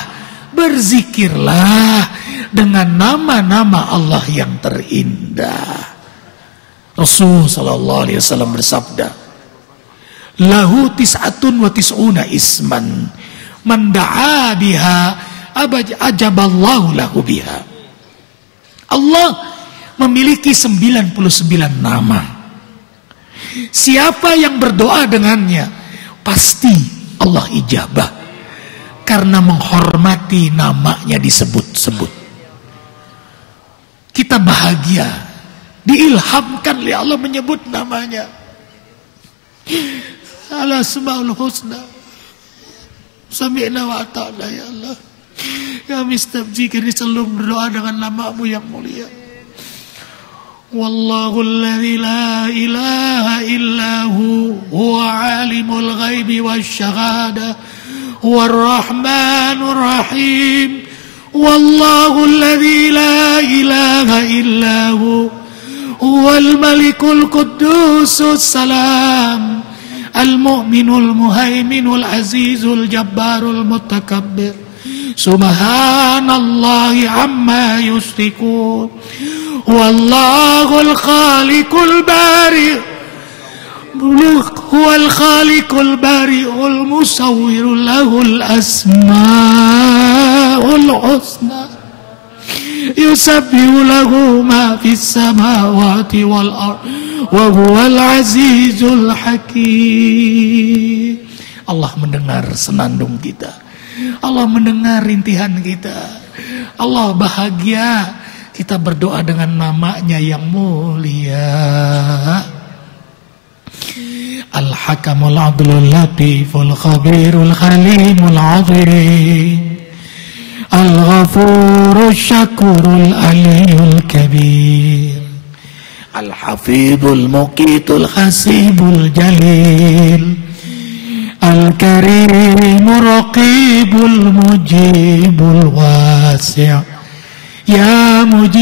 berzikirlah dengan nama-nama Allah yang terindah. Rasul sallallahu alaihi wasallam bersabda, lahu tis'atun wa tis'una isman man da'a biha ajaballahu lahu biha. Allah memiliki 99 nama. Siapa yang berdoa dengannya pasti Allah ijabah, karena menghormati namanya disebut-sebut. Kita bahagia diilhamkan oleh Allah menyebut namanya. Al-Asmaul Husna, sami'na wa ata'na ya Allah. Kami setiap ini selalu berdoa dengan nama-Mu yang mulia. Wallahu alladzi la ilaha illahu huwa alimul ghaibi wasyahada huwar rahmanur rahim. Wallahu alladzi la ilaha illahu huwal malikul quddusus salam al-mu'minul muhaiminul azizul jabbarul mutakabbir. Subhanallahi amma yusyrikun. Wallahul khaliqul bari, huwal khaliqul bari'ul musawwirul lahul asmaul husna. Yusabbihu lahu ma fis samawati wal ardh wa huwal azizul hakim. Allah mendengar senandung kita. Allah mendengar rintihan kita. Allah bahagia kita berdoa dengan namanya yang mulia. Al-Hakamul Adlul Latiful Khabirul Halimul Azim, Al-Ghafurul Syakurul Aliyul Kabir, Al-Hafidhul Muqitul Hasibul Jalil, Al-Karimul Raqibul Mujibul Wasi'. Ya Mujib.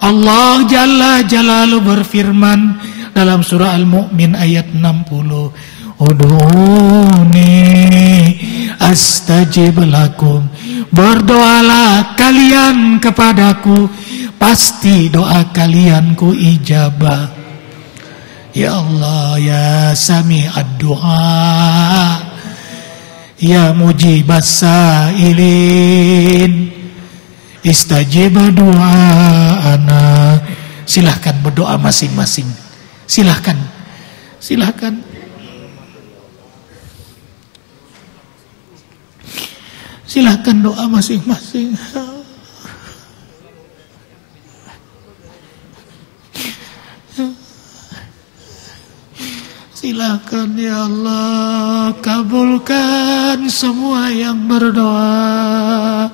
Allah Jalla Jalaluhu berfirman dalam surah Al-Mu'min ayat 60, Ud'uni astajib lakum. Berdoalah kalian kepadaku, pasti doa kalian ku ijabah. Ya Allah, ya Sami'ad du'a, ya Mujibas sa'ilin, istajib du'ana. Silahkan berdoa masing-masing. Silahkan. Silahkan. Silahkan doa masing-masing. Silakan ya Allah, kabulkan semua yang berdoa.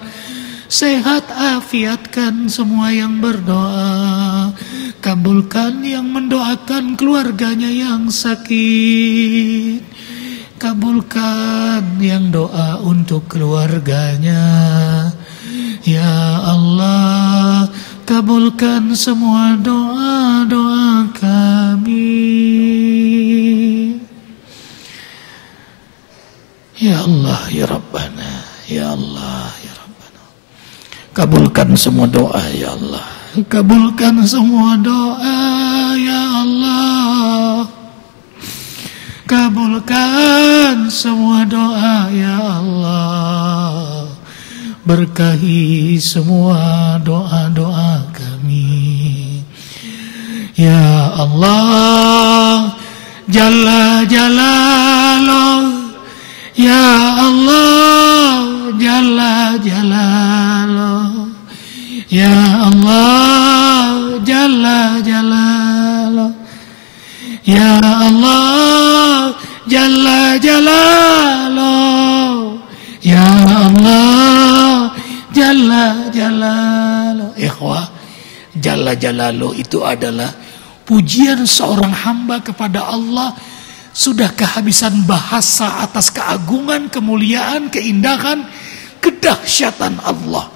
Sehat afiatkan semua yang berdoa. Kabulkan yang mendoakan keluarganya yang sakit. Kabulkan yang doa untuk keluarganya. Ya Allah, kabulkan semua doa-doa kami. Ya Allah, ya Rabbana, ya Allah, ya Rabbana. Kabulkan semua doa, ya Allah. Kabulkan semua doa, ya Allah. Kabulkan semua doa, ya Allah. Berkahi semua doa-doa kami. Ya Allah, Jalla Jalaluh. Ya Allah, Jalla Jalaluh. Allah Jalla Jalaluh, Ya Allah Jalla Jalaluh, Ya Allah Jalla Jalaluh. Ikhwah, Jalla Jalaluh itu adalah pujian seorang hamba kepada Allah. Sudah kehabisan bahasa atas keagungan, kemuliaan, keindahan, kedahsyatan Allah.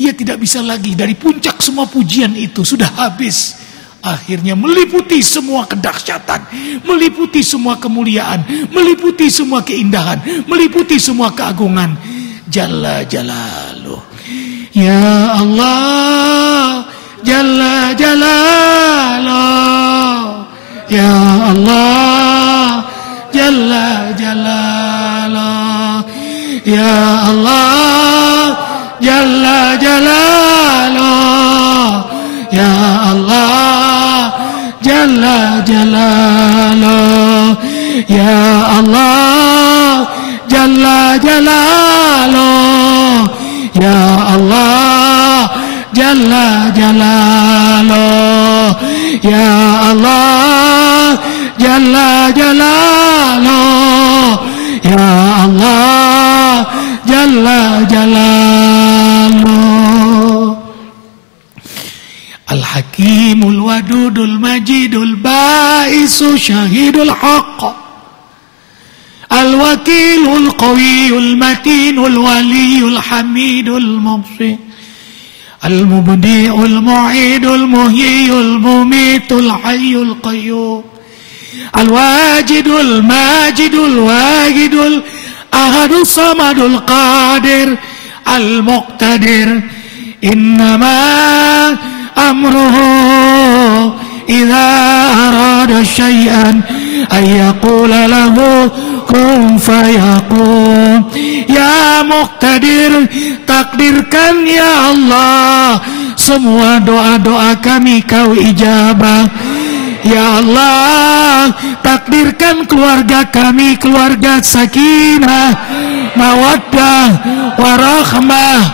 Ia tidak bisa lagi, dari puncak semua pujian itu sudah habis. Akhirnya meliputi semua kedahsyatan, meliputi semua kemuliaan, meliputi semua keindahan, meliputi semua keagungan. Jalla Jalaluh, Ya Allah Jalla Jalaluh, Ya Allah Jalla Jalaluh, Ya Allah Jalla Jalaluh, Ya Allah Jalla Jalaluh, Ya Allah Jalla Jalaluh, Ya Allah Jalla Jalaluh, Ya Allah Jalla Jalaluh, Ya Allah Jalla Jalaluh. Al-Hakimul Wadudul Majidul Ba'isu Syahidul Haqq, Al-Wakilul Qawiyul Matinul Waliyul Hamidul Mubsi, Al-Mubdi'ul Mu'idul Muhyiyul Mumitul Hayyul Qayyum, Al-Wajidul Majidul Wahidul Ahadul Samadul Qadir Al-Muqtadir. Innama amruhu idza arada syai'an ayyaqula lahu kun fayakun. Ya Muqtadir, takdirkan ya Allah, semua doa-doa kami kau ijabah. Ya Allah, takdirkan keluarga kami keluarga sakinah, mawaddah, warahmah.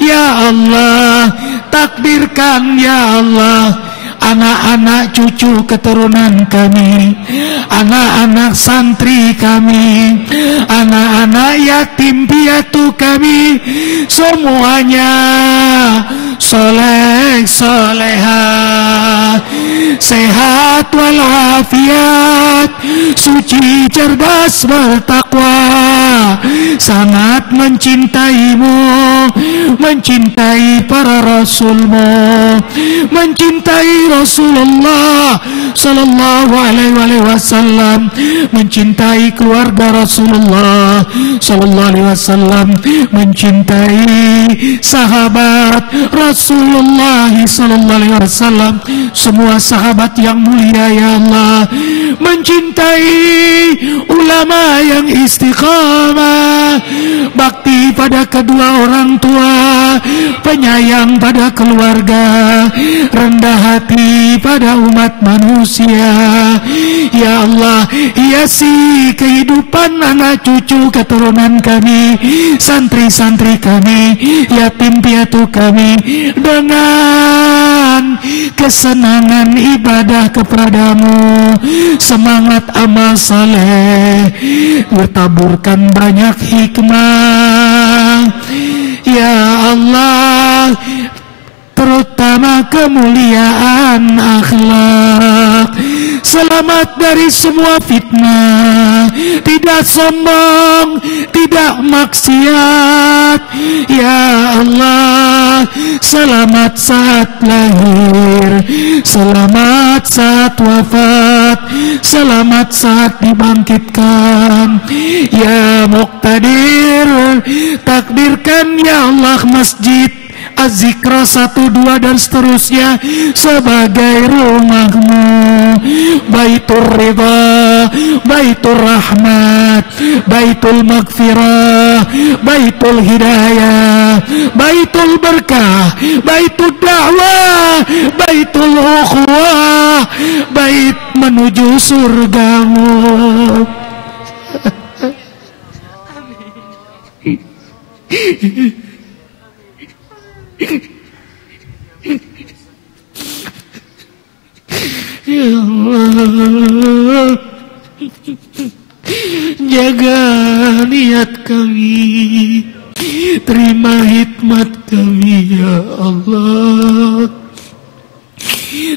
Ya Allah, takdirkan ya Allah, anak-anak cucu keturunan kami, anak-anak santri kami, anak-anak yatim piatu kami, semuanya soleh solehah, sehat walafiat, suci cerdas bertakwa, sangat mencintaimu, mencintai para rasulmu, mencintai Rasulullah sallallahu alaihi wasallam, mencintai keluarga Rasulullah sallallahu alaihi wasallam, mencintai sahabat Rasulullah sallallahu alaihi wasallam, semua sahabat yang mulia ya Allah, mencintai ulama yang istiqamah, bakti pada kedua orang tua, penyayang pada keluarga, rendah hati pada umat manusia. Ya Allah, hiasi kehidupan anak cucu keturunan kami, santri-santri kami, yatim piatu kami, dengan kesenangan ibadah kepadamu, semangat amal saleh, bertaburkan banyak hikmah. Ya Allah, terutama kemuliaan akhlak, selamat dari semua fitnah, tidak sombong, tidak maksiat. Ya Allah, selamat saat lahir, selamat saat wafat, selamat saat dibangkitkan. Ya Muqtadir, takdirkan ya Allah masjid Az-Zikra 1, 2 dan seterusnya sebagai rumahmu, Baitur Ridha, Baitur Rahmat, Baitul Maghfirah, Baitul Hidayah, Baitul Berkah, Baitul Da'wah, Baitul Ukhuwah, bait menuju surgamu. Ya Allah, jaga niat kami, terima hikmat kami ya Allah.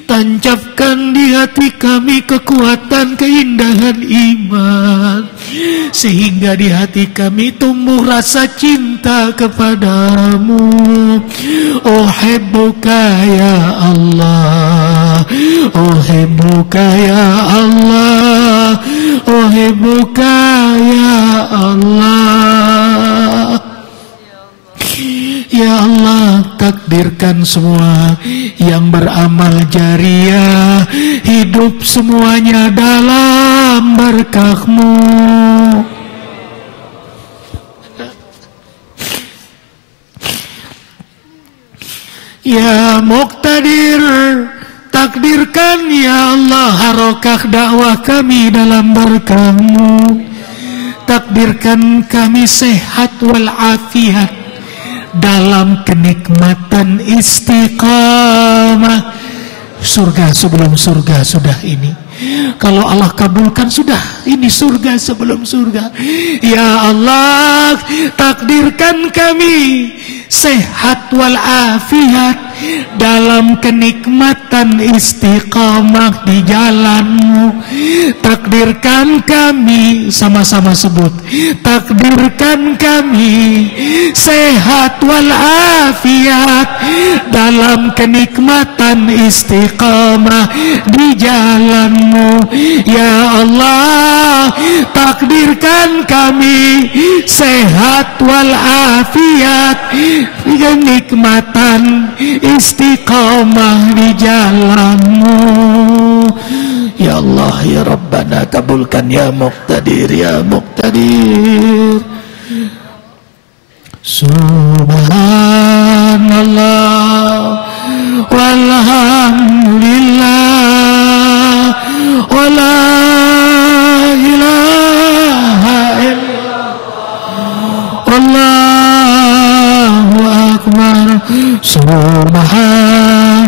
Tancapkan di hati kami kekuatan keindahan iman, sehingga di hati kami tumbuh rasa cinta kepadamu. Uhibbuka ya Allah, uhibbuka ya Allah, uhibbuka ya Allah. Ya Allah, takdirkan semua yang beramal jariah hidup semuanya dalam berkah-Mu. Ya Muqtadir, takdirkan ya Allah harokah dakwah kami dalam berkah-Mu. Takdirkan kami sehat walafiat dalam kenikmatan istiqamah. Surga sebelum surga sudah ini. Kalau Allah kabulkan sudah ini surga sebelum surga. Ya Allah, takdirkan kami sehat walafiat dalam kenikmatan istiqamah di jalan-Mu. Takdirkan kami, sama-sama sebut, takdirkan kami sehat walafiat dalam kenikmatan istiqamah di jalan-Mu. Ya Allah, takdirkan kami sehat walafiat kenikmatan istiqamah di jalan-Mu. Ya Allah, ya Rabbana, kabulkan ya Muqtadir, ya Muqtadir. Subhanallah walhamdulillah wa la ilaha illallah wallahu akbar. Subhan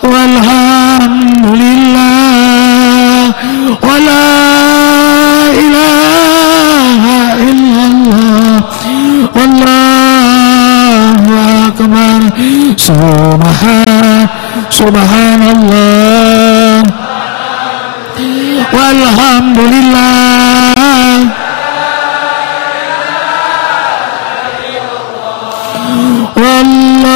walhamdulillah wa la ilaha illallah wallahu akbar. Subhanallah walhamdulillah wallahu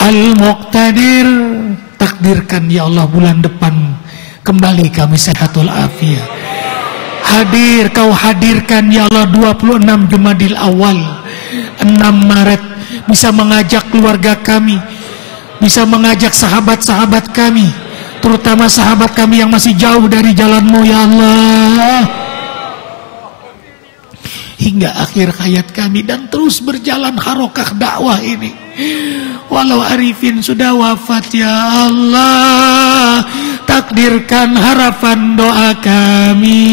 al-Muqtadir. Takdirkan ya Allah bulan depan kembali kami sehatul afiat. Hadir, kau hadirkan ya Allah 26 Jumadil Awal, 6 Maret, bisa mengajak keluarga kami, bisa mengajak sahabat-sahabat kami, terutama sahabat kami yang masih jauh dari jalan-Mu ya Allah, hingga akhir hayat kami, dan terus berjalan harokah dakwah ini. Walau arifin sudah wafat ya Allah, takdirkan harapan doa kami.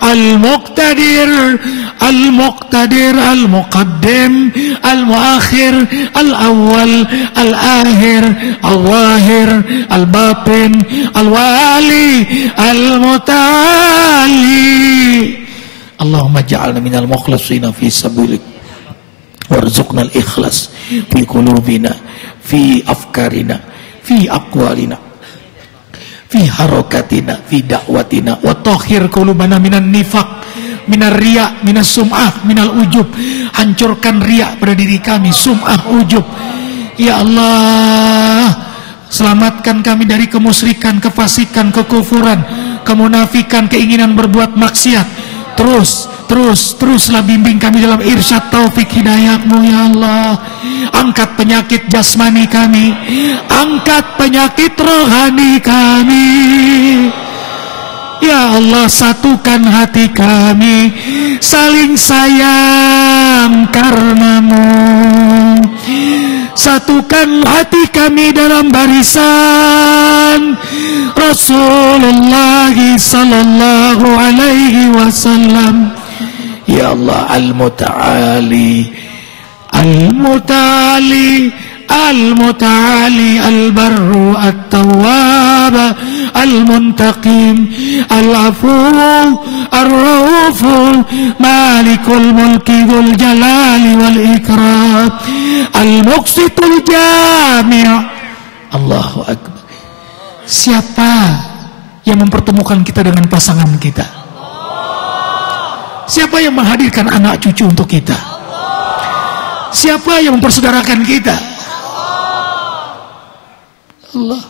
Al-Muqtadir, Al-Muqtadir, Al-Muqaddim, Al-Muakhir, Al-Awwal, Al-Akhir, Al-Wahir, Al-Batin, Al-Wali, Al-Mutali. Allahumma ja'alna minal mukhlashina fi sabilik warzuqna al-ikhlas fi qulubina, fi afkarina, fi aqwalina, fi harokatina, fi da'watina, wa tahhir qulubana minan nifaq, minar riya, minas sum'ah, minal ujub. Hancurkan riya pada diri kami, sum'ah, ujub. Ya Allah, selamatkan kami dari kemusyrikan, kefasikan, kekufuran, kemunafikan, keinginan berbuat maksiat. Teruslah bimbing kami dalam irsyad taufik hidayah-Mu ya Allah. Angkat penyakit jasmani kami, angkat penyakit rohani kami. Ya Allah, satukan hati kami, saling sayang karena-Mu. Satukan hati kami dalam barisan Rasulullah sallallahu alaihi wasallam. Ya Allah Al-Muta'ali, Al-Muta'ali Al-Muta'ali Al-Barru At-Tawwab Al-Muntaqim Al-Afu Ar-Raufu Malikul Mulki Dzul Jalali Wal Ikram Al-Muqsitul Jami'. Allahu Akbar. Siapa yang mempertemukan kita dengan pasangan kita? Siapa yang menghadirkan anak cucu untuk kita? Siapa yang mempersaudarakan kita? Allah,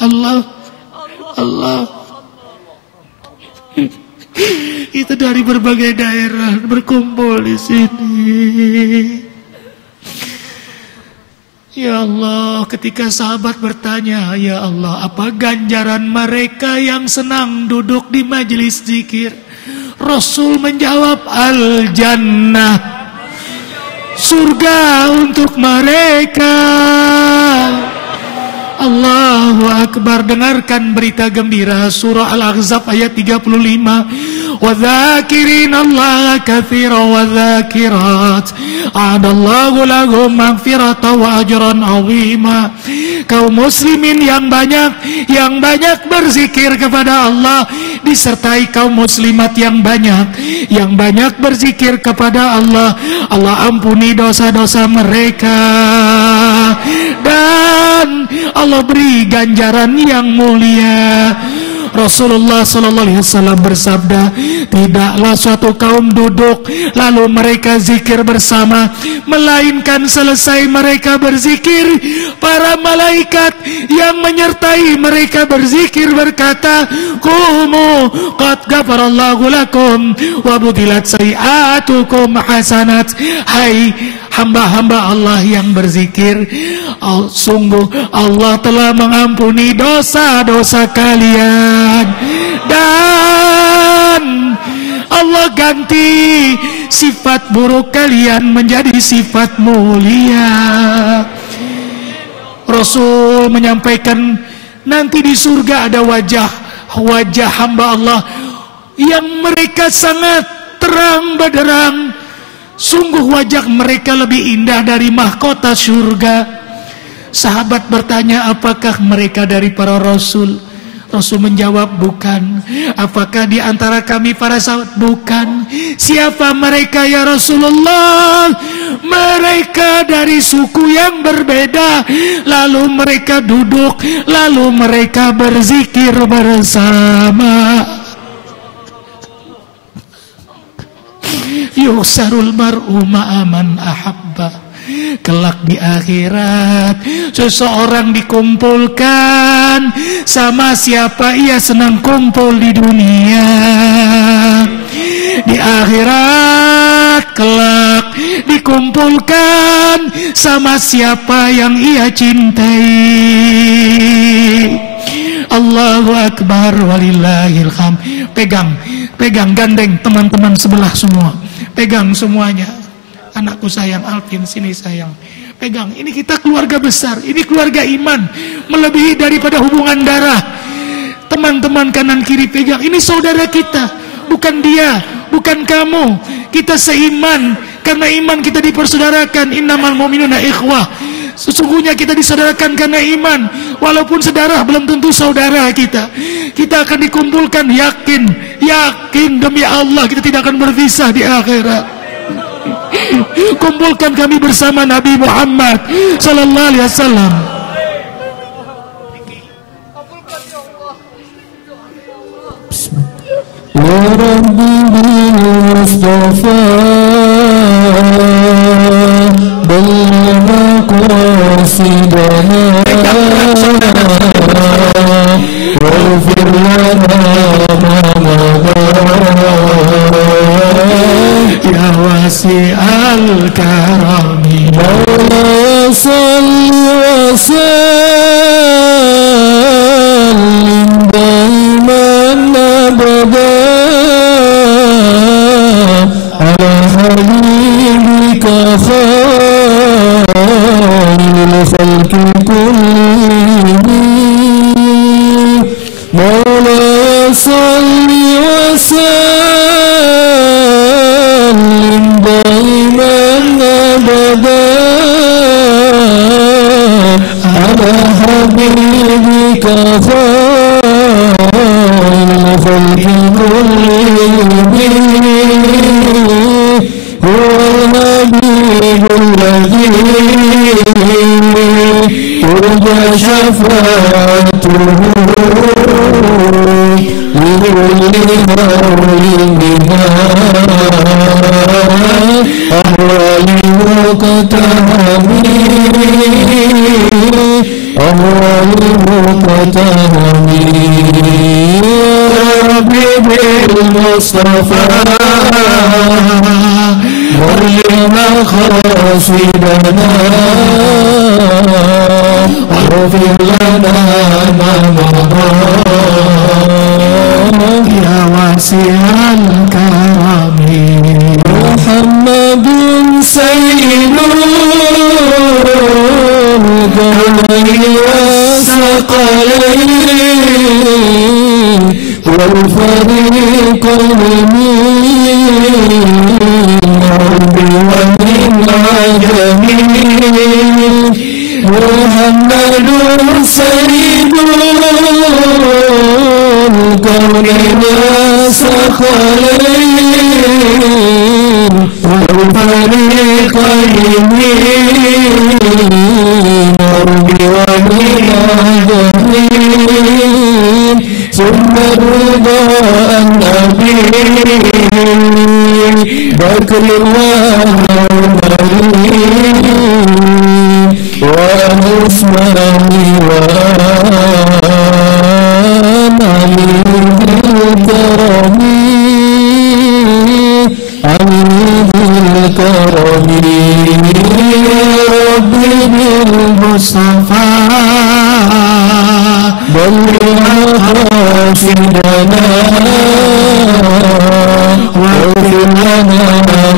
Allah, Allah. Itu dari berbagai daerah berkumpul di sini. Ya Allah, ketika sahabat bertanya, ya Allah, apa ganjaran mereka yang senang duduk di majelis zikir? Rasul menjawab, al-jannah, surga untuk mereka. Allahu Akbar. Dengarkan berita gembira surah Al-Ahzab ayat 35. Wa dzakirina Allah katsiran wa dzakirat a'adallahu lahum maghfiratan wa ajran 'azima. Kaum muslimin yang banyak berzikir kepada Allah, disertai kaum muslimat yang banyak berzikir kepada Allah. Allah ampuni dosa-dosa mereka dan Allah beri ganjaran yang mulia. Rasulullah sallallahu alaihi wasallam bersabda, tidaklah suatu kaum duduk lalu mereka zikir bersama, melainkan selesai mereka berzikir, para malaikat yang menyertai mereka berzikir berkata, qumu qad ghafarallahu lakum wa budilat sayiatukum hasanat. Hai hamba-hamba Allah yang berzikir, sungguh Allah telah mengampuni dosa-dosa kalian dan Allah ganti sifat buruk kalian menjadi sifat mulia. Rasul menyampaikan nanti di surga ada wajah hamba Allah yang mereka sangat terang benderang. Sungguh wajah mereka lebih indah dari mahkota surga. Sahabat bertanya, apakah mereka dari para rasul? Rasul menjawab, bukan. Apakah di antara kami para sahabat? Bukan. Siapa mereka ya Rasulullah? Mereka dari suku yang berbeda. Lalu mereka duduk, lalu mereka berzikir bersama. Yusarul mar'u ma'aman ahabba. Kelak di akhirat seseorang dikumpulkan sama siapa ia senang kumpul di dunia. Di akhirat kelak dikumpulkan sama siapa yang ia cintai. Allahu Akbar walillahil hamd. Pegang gandeng teman-teman sebelah semua. Pegang semuanya. Anakku sayang, Alvin sini sayang. Pegang, ini kita keluarga besar, ini keluarga iman, melebihi daripada hubungan darah. Teman-teman kanan kiri pegang, ini saudara kita, bukan dia, bukan kamu. Kita seiman, karena iman kita dipersaudarakan. Innamal mu'minuna ikhwah. Sesungguhnya kita disaudarakan karena iman. Walaupun sedarah belum tentu saudara kita. Kita akan dikumpulkan, yakin demi Allah kita tidak akan berpisah di akhirat. Kumpulkan kami bersama Nabi Muhammad sallallahu alaihi wasallam. Ya Rabbi bil Mustafa balligh maqasidana waghfir lana ma ya wasi'al karami. Mawla salli wa sallim daiman abada ala habibika khairil khalqi kullihim. Mawla salli wa sallim daiman الخلق كلهم هو الحبيب الذي ترجى شفاعته لكل هول بها أحوال مقتهمين ربي بالمصطفى بلغ مقاصدنا واغفر لنا ما مضى يا واسع الكرم محمد سيد الكونين والثقلين والفريقين محمد سيد الكونين والثقلين والفريقين ثم رضا النبي بكر وعثمان وعلي بالكرم ربي بالمصطفى بلغ مقاصدنا واغفر لنا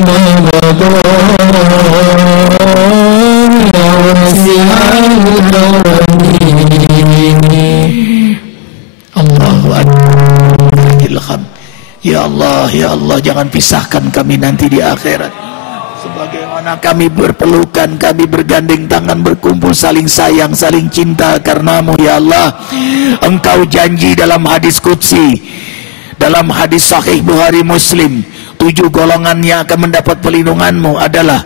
ما مضى يا واسع الكرم. Allahu Akbar. Ya Allah, ya Allah, jangan pisahkan kami nanti di akhirat. Sebagaimana kami berpelukan, kami bergandeng tangan, berkumpul, saling sayang, saling cinta karenamu ya Allah. Engkau janji dalam hadis qudsi, dalam hadis sahih Bukhari Muslim, 7 golongan yang akan mendapat perlindunganmu adalah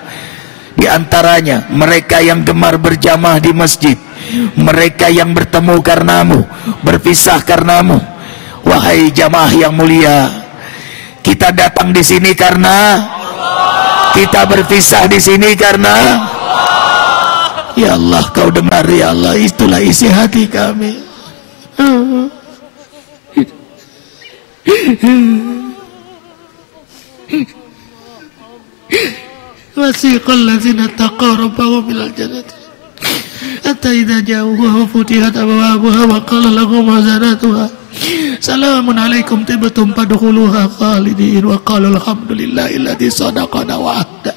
di antaranya mereka yang gemar berjamaah di masjid, mereka yang bertemu karenamu, berpisah karenamu. Wahai jamaah yang mulia, kita datang di sini karena kita berpisah di sini karena ya Allah, kau dengar ya Allah, itulah isi hati kami. Wasiqal ladzina taqaw rabbahum ilal jannati hatta idza ja'uha futihat abwabuha wa qala lahum khazanatuha salamun alaikum tibtum fadkhuluha khalidin wa qala alhamdulillahilladzi sadaqana wa'ada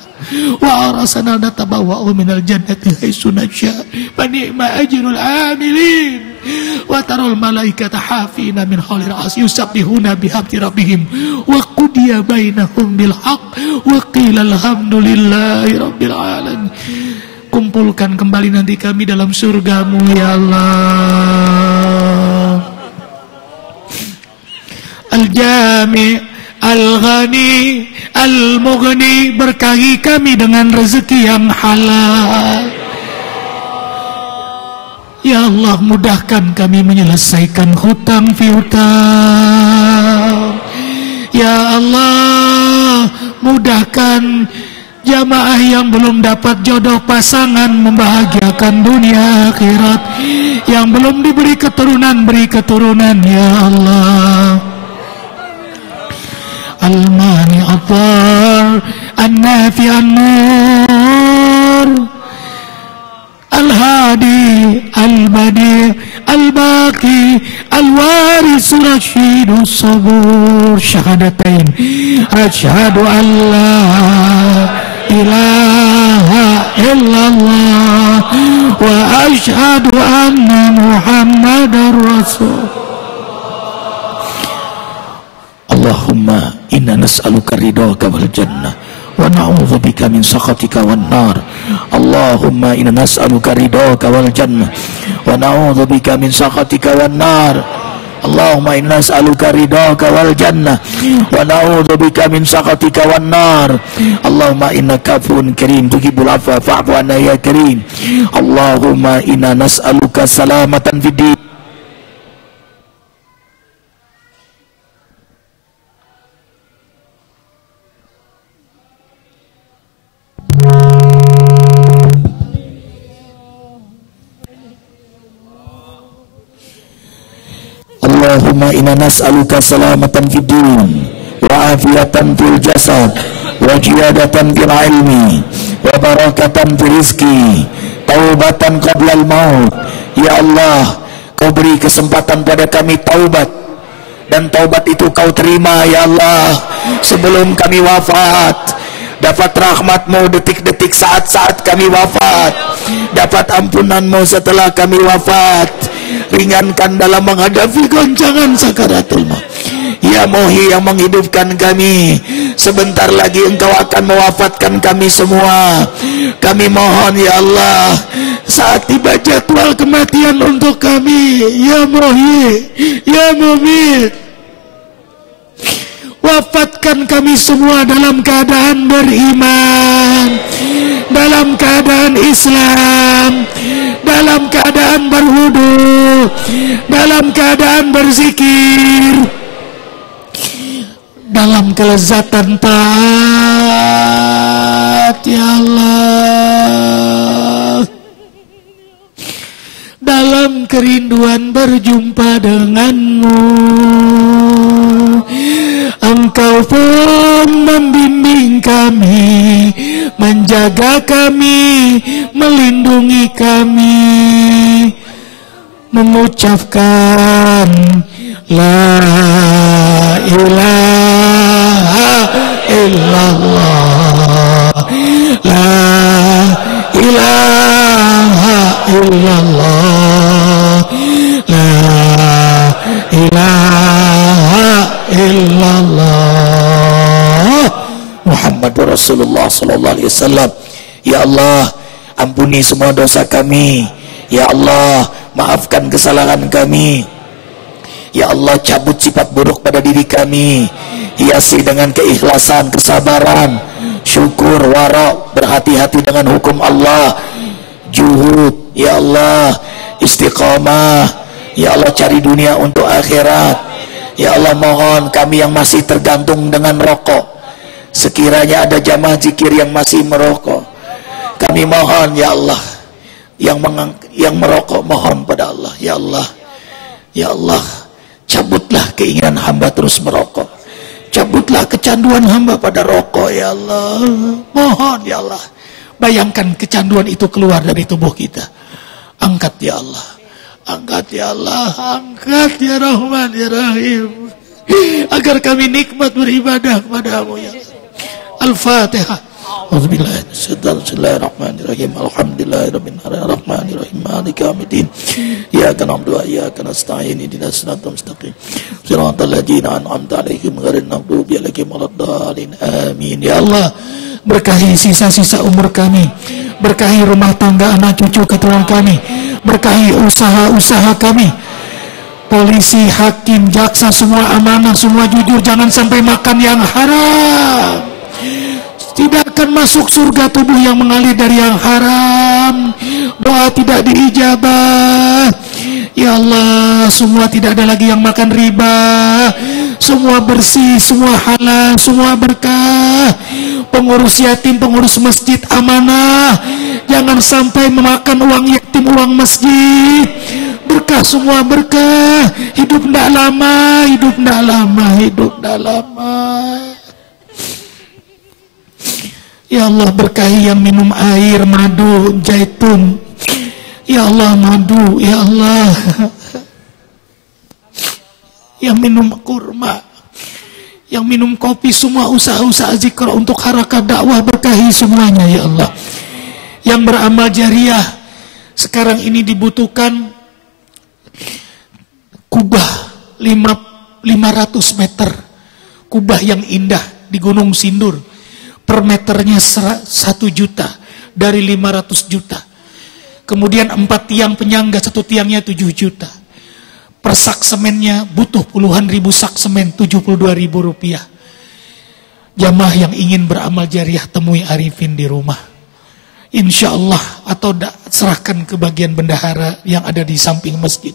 wa arsalna natabawwa'u minal jannati haitsu nasha fa ni'ma ajrul amilin wa taral malaikata hafina min hawlir as yusabbihuna bihamdi rabbihim wa qudiya bainahum bil haqq wa qila alhamdulillahi rabbil alamin. Kumpulkan kembali nanti kami dalam surgamu ya Allah. Al-Jami' Al-Ghani Al-Mughni, berkahi kami dengan rezeki yang halal ya Allah. Mudahkan kami menyelesaikan hutang piutang ya Allah. Mudahkan jamaah yang belum dapat jodoh pasangan, membahagiakan dunia akhirat. Yang belum diberi keturunan, beri keturunan ya Allah. Al-Mani Athar An-Nafi An-Nur Al-Hadi Al-Badi Al-Baqi Al-Waris Rashidu Sabur. Syahadatain asyhadu an la ilaha illallah wa asyhadu anna Muhammadar Rasul. Allahumma inna nas'aluka ridhaka wal jannah wa na'udzubika min sakhatika wan nar. Allahumma inna nas'aluka ridhaka wal jannah wa wa na'udzubika min sakhatika wan nar. Allahumma inna nas'aluka ridhaka wal jannah wa na'udzubika min sakhatika wan nar. Allahumma innaka afuwun karim tuhibbul afwa fa'fu anna ya karim. Allahumma inna nas'aluka salamatan fid din. Allahumma inna nas'aluka salamatan fid din wa afiatan fil jasad wa jiyadatan fil ilmi wa barakatan fil rizki taubatan qabla al maut. Ya Allah, kau beri kesempatan pada kami taubat, dan taubat itu kau terima ya Allah sebelum kami wafat. Dapat rahmat-Mu detik-detik saat-saat kami wafat, dapat ampunan-Mu setelah kami wafat. Ringankan dalam menghadapi goncangan sakaratul maut. Ya Muhyi yang menghidupkan kami, sebentar lagi Engkau akan mewafatkan kami semua. Kami mohon ya Allah, saat tiba jadwal kematian untuk kami, ya Muhyi, ya Mumit, wafatkan kami semua dalam keadaan beriman, dalam keadaan Islam, dalam keadaan berwudu, dalam keadaan berzikir, dalam kelezatan taat ya Allah, dalam kerinduan berjumpa denganmu. Engkau pun membimbing kami, menjaga kami, melindungi kami, mengucapkan la ilaha illallah, la ilaha illallah, la ilaha illallah Muhammadur Rasulullah sallallahu alaihi wasallam. Ya Allah, ampuni semua dosa kami. Ya Allah, maafkan kesalahan kami. Ya Allah, cabut sifat buruk pada diri kami, hiasi dengan keikhlasan, kesabaran, syukur, wara, berhati-hati dengan hukum Allah, juhud, ya Allah, istiqamah. Ya Allah, cari dunia untuk akhirat. Ya Allah, mohon kami yang masih tergantung dengan rokok, sekiranya ada jamaah zikir yang masih merokok, kami mohon ya Allah, yang merokok mohon pada Allah, ya Allah, ya Allah, cabutlah keinginan hamba terus merokok, cabutlah kecanduan hamba pada rokok ya Allah, mohon ya Allah. Bayangkan kecanduan itu keluar dari tubuh kita, angkat ya Allah, angkat ya Allah, angkat ya Rahman ya Rahim, agar kami nikmat beribadah kepadamu ya Allah. Al-Fatihah. Bismillahirrahmanirrahim. Alhamdulillahirabbil alamin. Maliki yaumiddin. Iyyaka na'budu wa iyyaka nasta'in. Ihdinas siratal mustaqim. Shiratal ladzina an'amta 'alaihim ghairil maghdubi 'alaihim waladdallin. Amin. Ya Allah, berkahi sisa-sisa umur kami, berkahi rumah tangga anak cucu keturunan kami, berkahi usaha-usaha kami. Polisi, hakim, jaksa, semua amanah, semua jujur, jangan sampai makan yang haram. Tidak akan masuk surga tubuh yang mengalir dari yang haram. Doa tidak diijabah. Ya Allah, semua tidak ada lagi yang makan riba. Semua bersih, semua halal, semua berkah. Pengurus yatim, pengurus masjid amanah. Jangan sampai memakan uang yatim, uang masjid. Berkah, semua berkah. Hidup tidak lama, hidup tidak lama, hidup tidak lama. Ya Allah, berkahi yang minum air madu zaitun. Ya Allah, madu, ya Allah. Yang minum kurma, yang minum kopi, semua usaha-usaha zikr untuk harakat dakwah, berkahi semuanya ya Allah. Yang beramal jariah, sekarang ini dibutuhkan kubah 500 meter, kubah yang indah di Gunung Sindur. Per meternya 1 juta, dari 500 juta. Kemudian 4 tiang penyangga, 1 tiangnya 7 juta. Per sak semennya butuh puluhan ribu sak semen, 72.000 rupiah. Jamaah yang ingin beramal jariah temui Arifin di rumah. Insya Allah, atau serahkan ke bagian bendahara yang ada di samping masjid.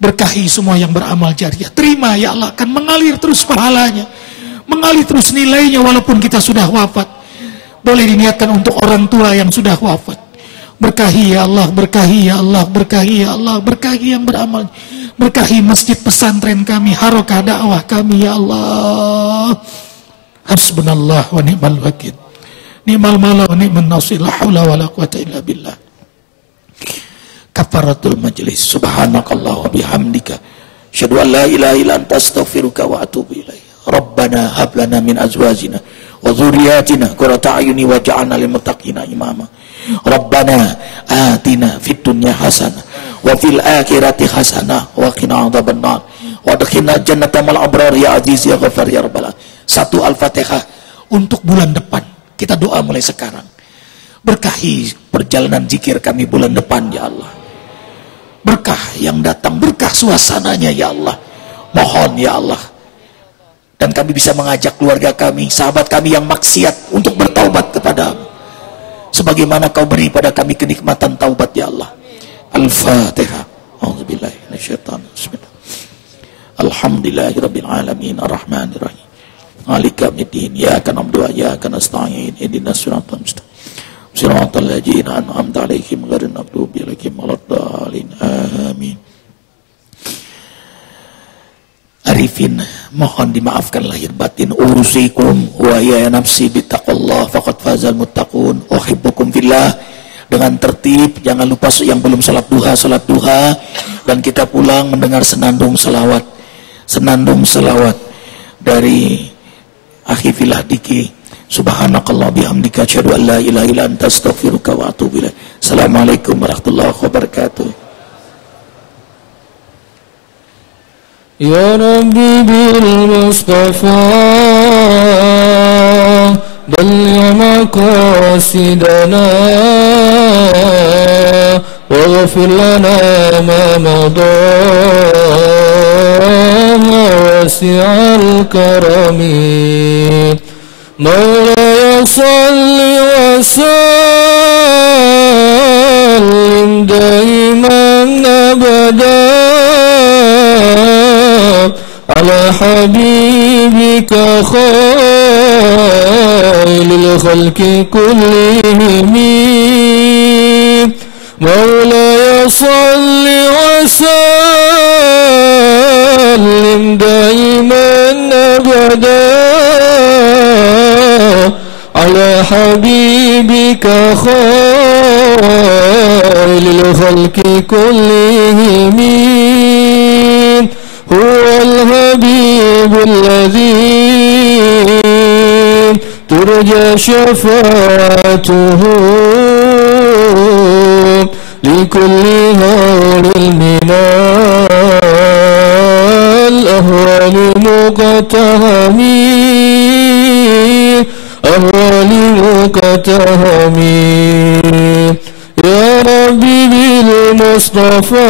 Berkahi semua yang beramal jariah. Terima ya Allah, akan mengalir terus pahalanya, mengalir terus nilainya walaupun kita sudah wafat. Boleh diniatkan untuk orang tua yang sudah wafat. Berkahi ya Allah, berkahi ya Allah, berkahi ya Allah, berkahi yang beramal. Berkahi masjid pesantren kami, harokah dakwah kami ya Allah. Hasbunallah wa ni'mal wakil. Ni'mal mala wa ni'man nasir. La haula wa la quwata illa billah. Kafaratul majlis. Subhanakallah wa bihamdika. Asyhadu an la ilaha illa anta astaghfiruka wa atubu ilaik. Rabbana hab lana min azwajina wa dzurriyyatina qurrata a'yuni waj'alna lil muttaqina imama. Rabbana atina fid dunya hasanah wa fil akhirati hasanah wa qina adzabannar. Wa adkhilna jannata mal abrar ya aziz ya ghafar ya rabbal alamin. 1 Al-Fatihah untuk bulan depan. Kita doa mulai sekarang. Berkahi perjalanan zikir kami bulan depan ya Allah. Berkah yang datang, berkah suasananya ya Allah. Mohon ya Allah. Dan kami bisa mengajak keluarga kami, sahabat kami yang maksiat untuk bertaubat kepadamu. Sebagaimana kau beri pada kami kenikmatan taubat ya Allah. Al-Fatihah. A'udzubillahi minasyaitonir rajim. Alhamdulillahirabbil alamin arrahmanir rahim. Malika yaumiddin. Iyyaka na'budu wa iyyaka nasta'in. Ihdinas siratal mustaqim. Siratal ladzina an'amta 'alaihim ghairil maghdubi 'alaihim waladdallin. Amin. Arifin, mohon dimaafkan lahir batin. Usikum wa ya nafsi bittaqullah faqad fazal muttaqun. Uhibbukum fillah. Dengan tertib, jangan lupa yang belum salat duha, dan kita pulang mendengar senandung selawat dari akhi fillah Diki. Subhanakallah bihamdika asyhadu an la ilaha illa anta astaghfiruka wa atubu ilaik. Assalamualaikum warahmatullahi wabarakatuh. Ya Rabbi bil Mustafa balligh maqasidana waghfir lana ma madha wasi'al karami. Maulaya salli wa sallim daiman abada ala habibika khairil khalqi kullihim. Maulaya salli wa sallim daiman abada ala habibika khairil khalqi kullihim. Huwal habibul ladzi turja syafa'atuhu likulli hawlil minal ahwali muqtahami. Ahwali muqtahami. Ya Rabbi bil Mustafa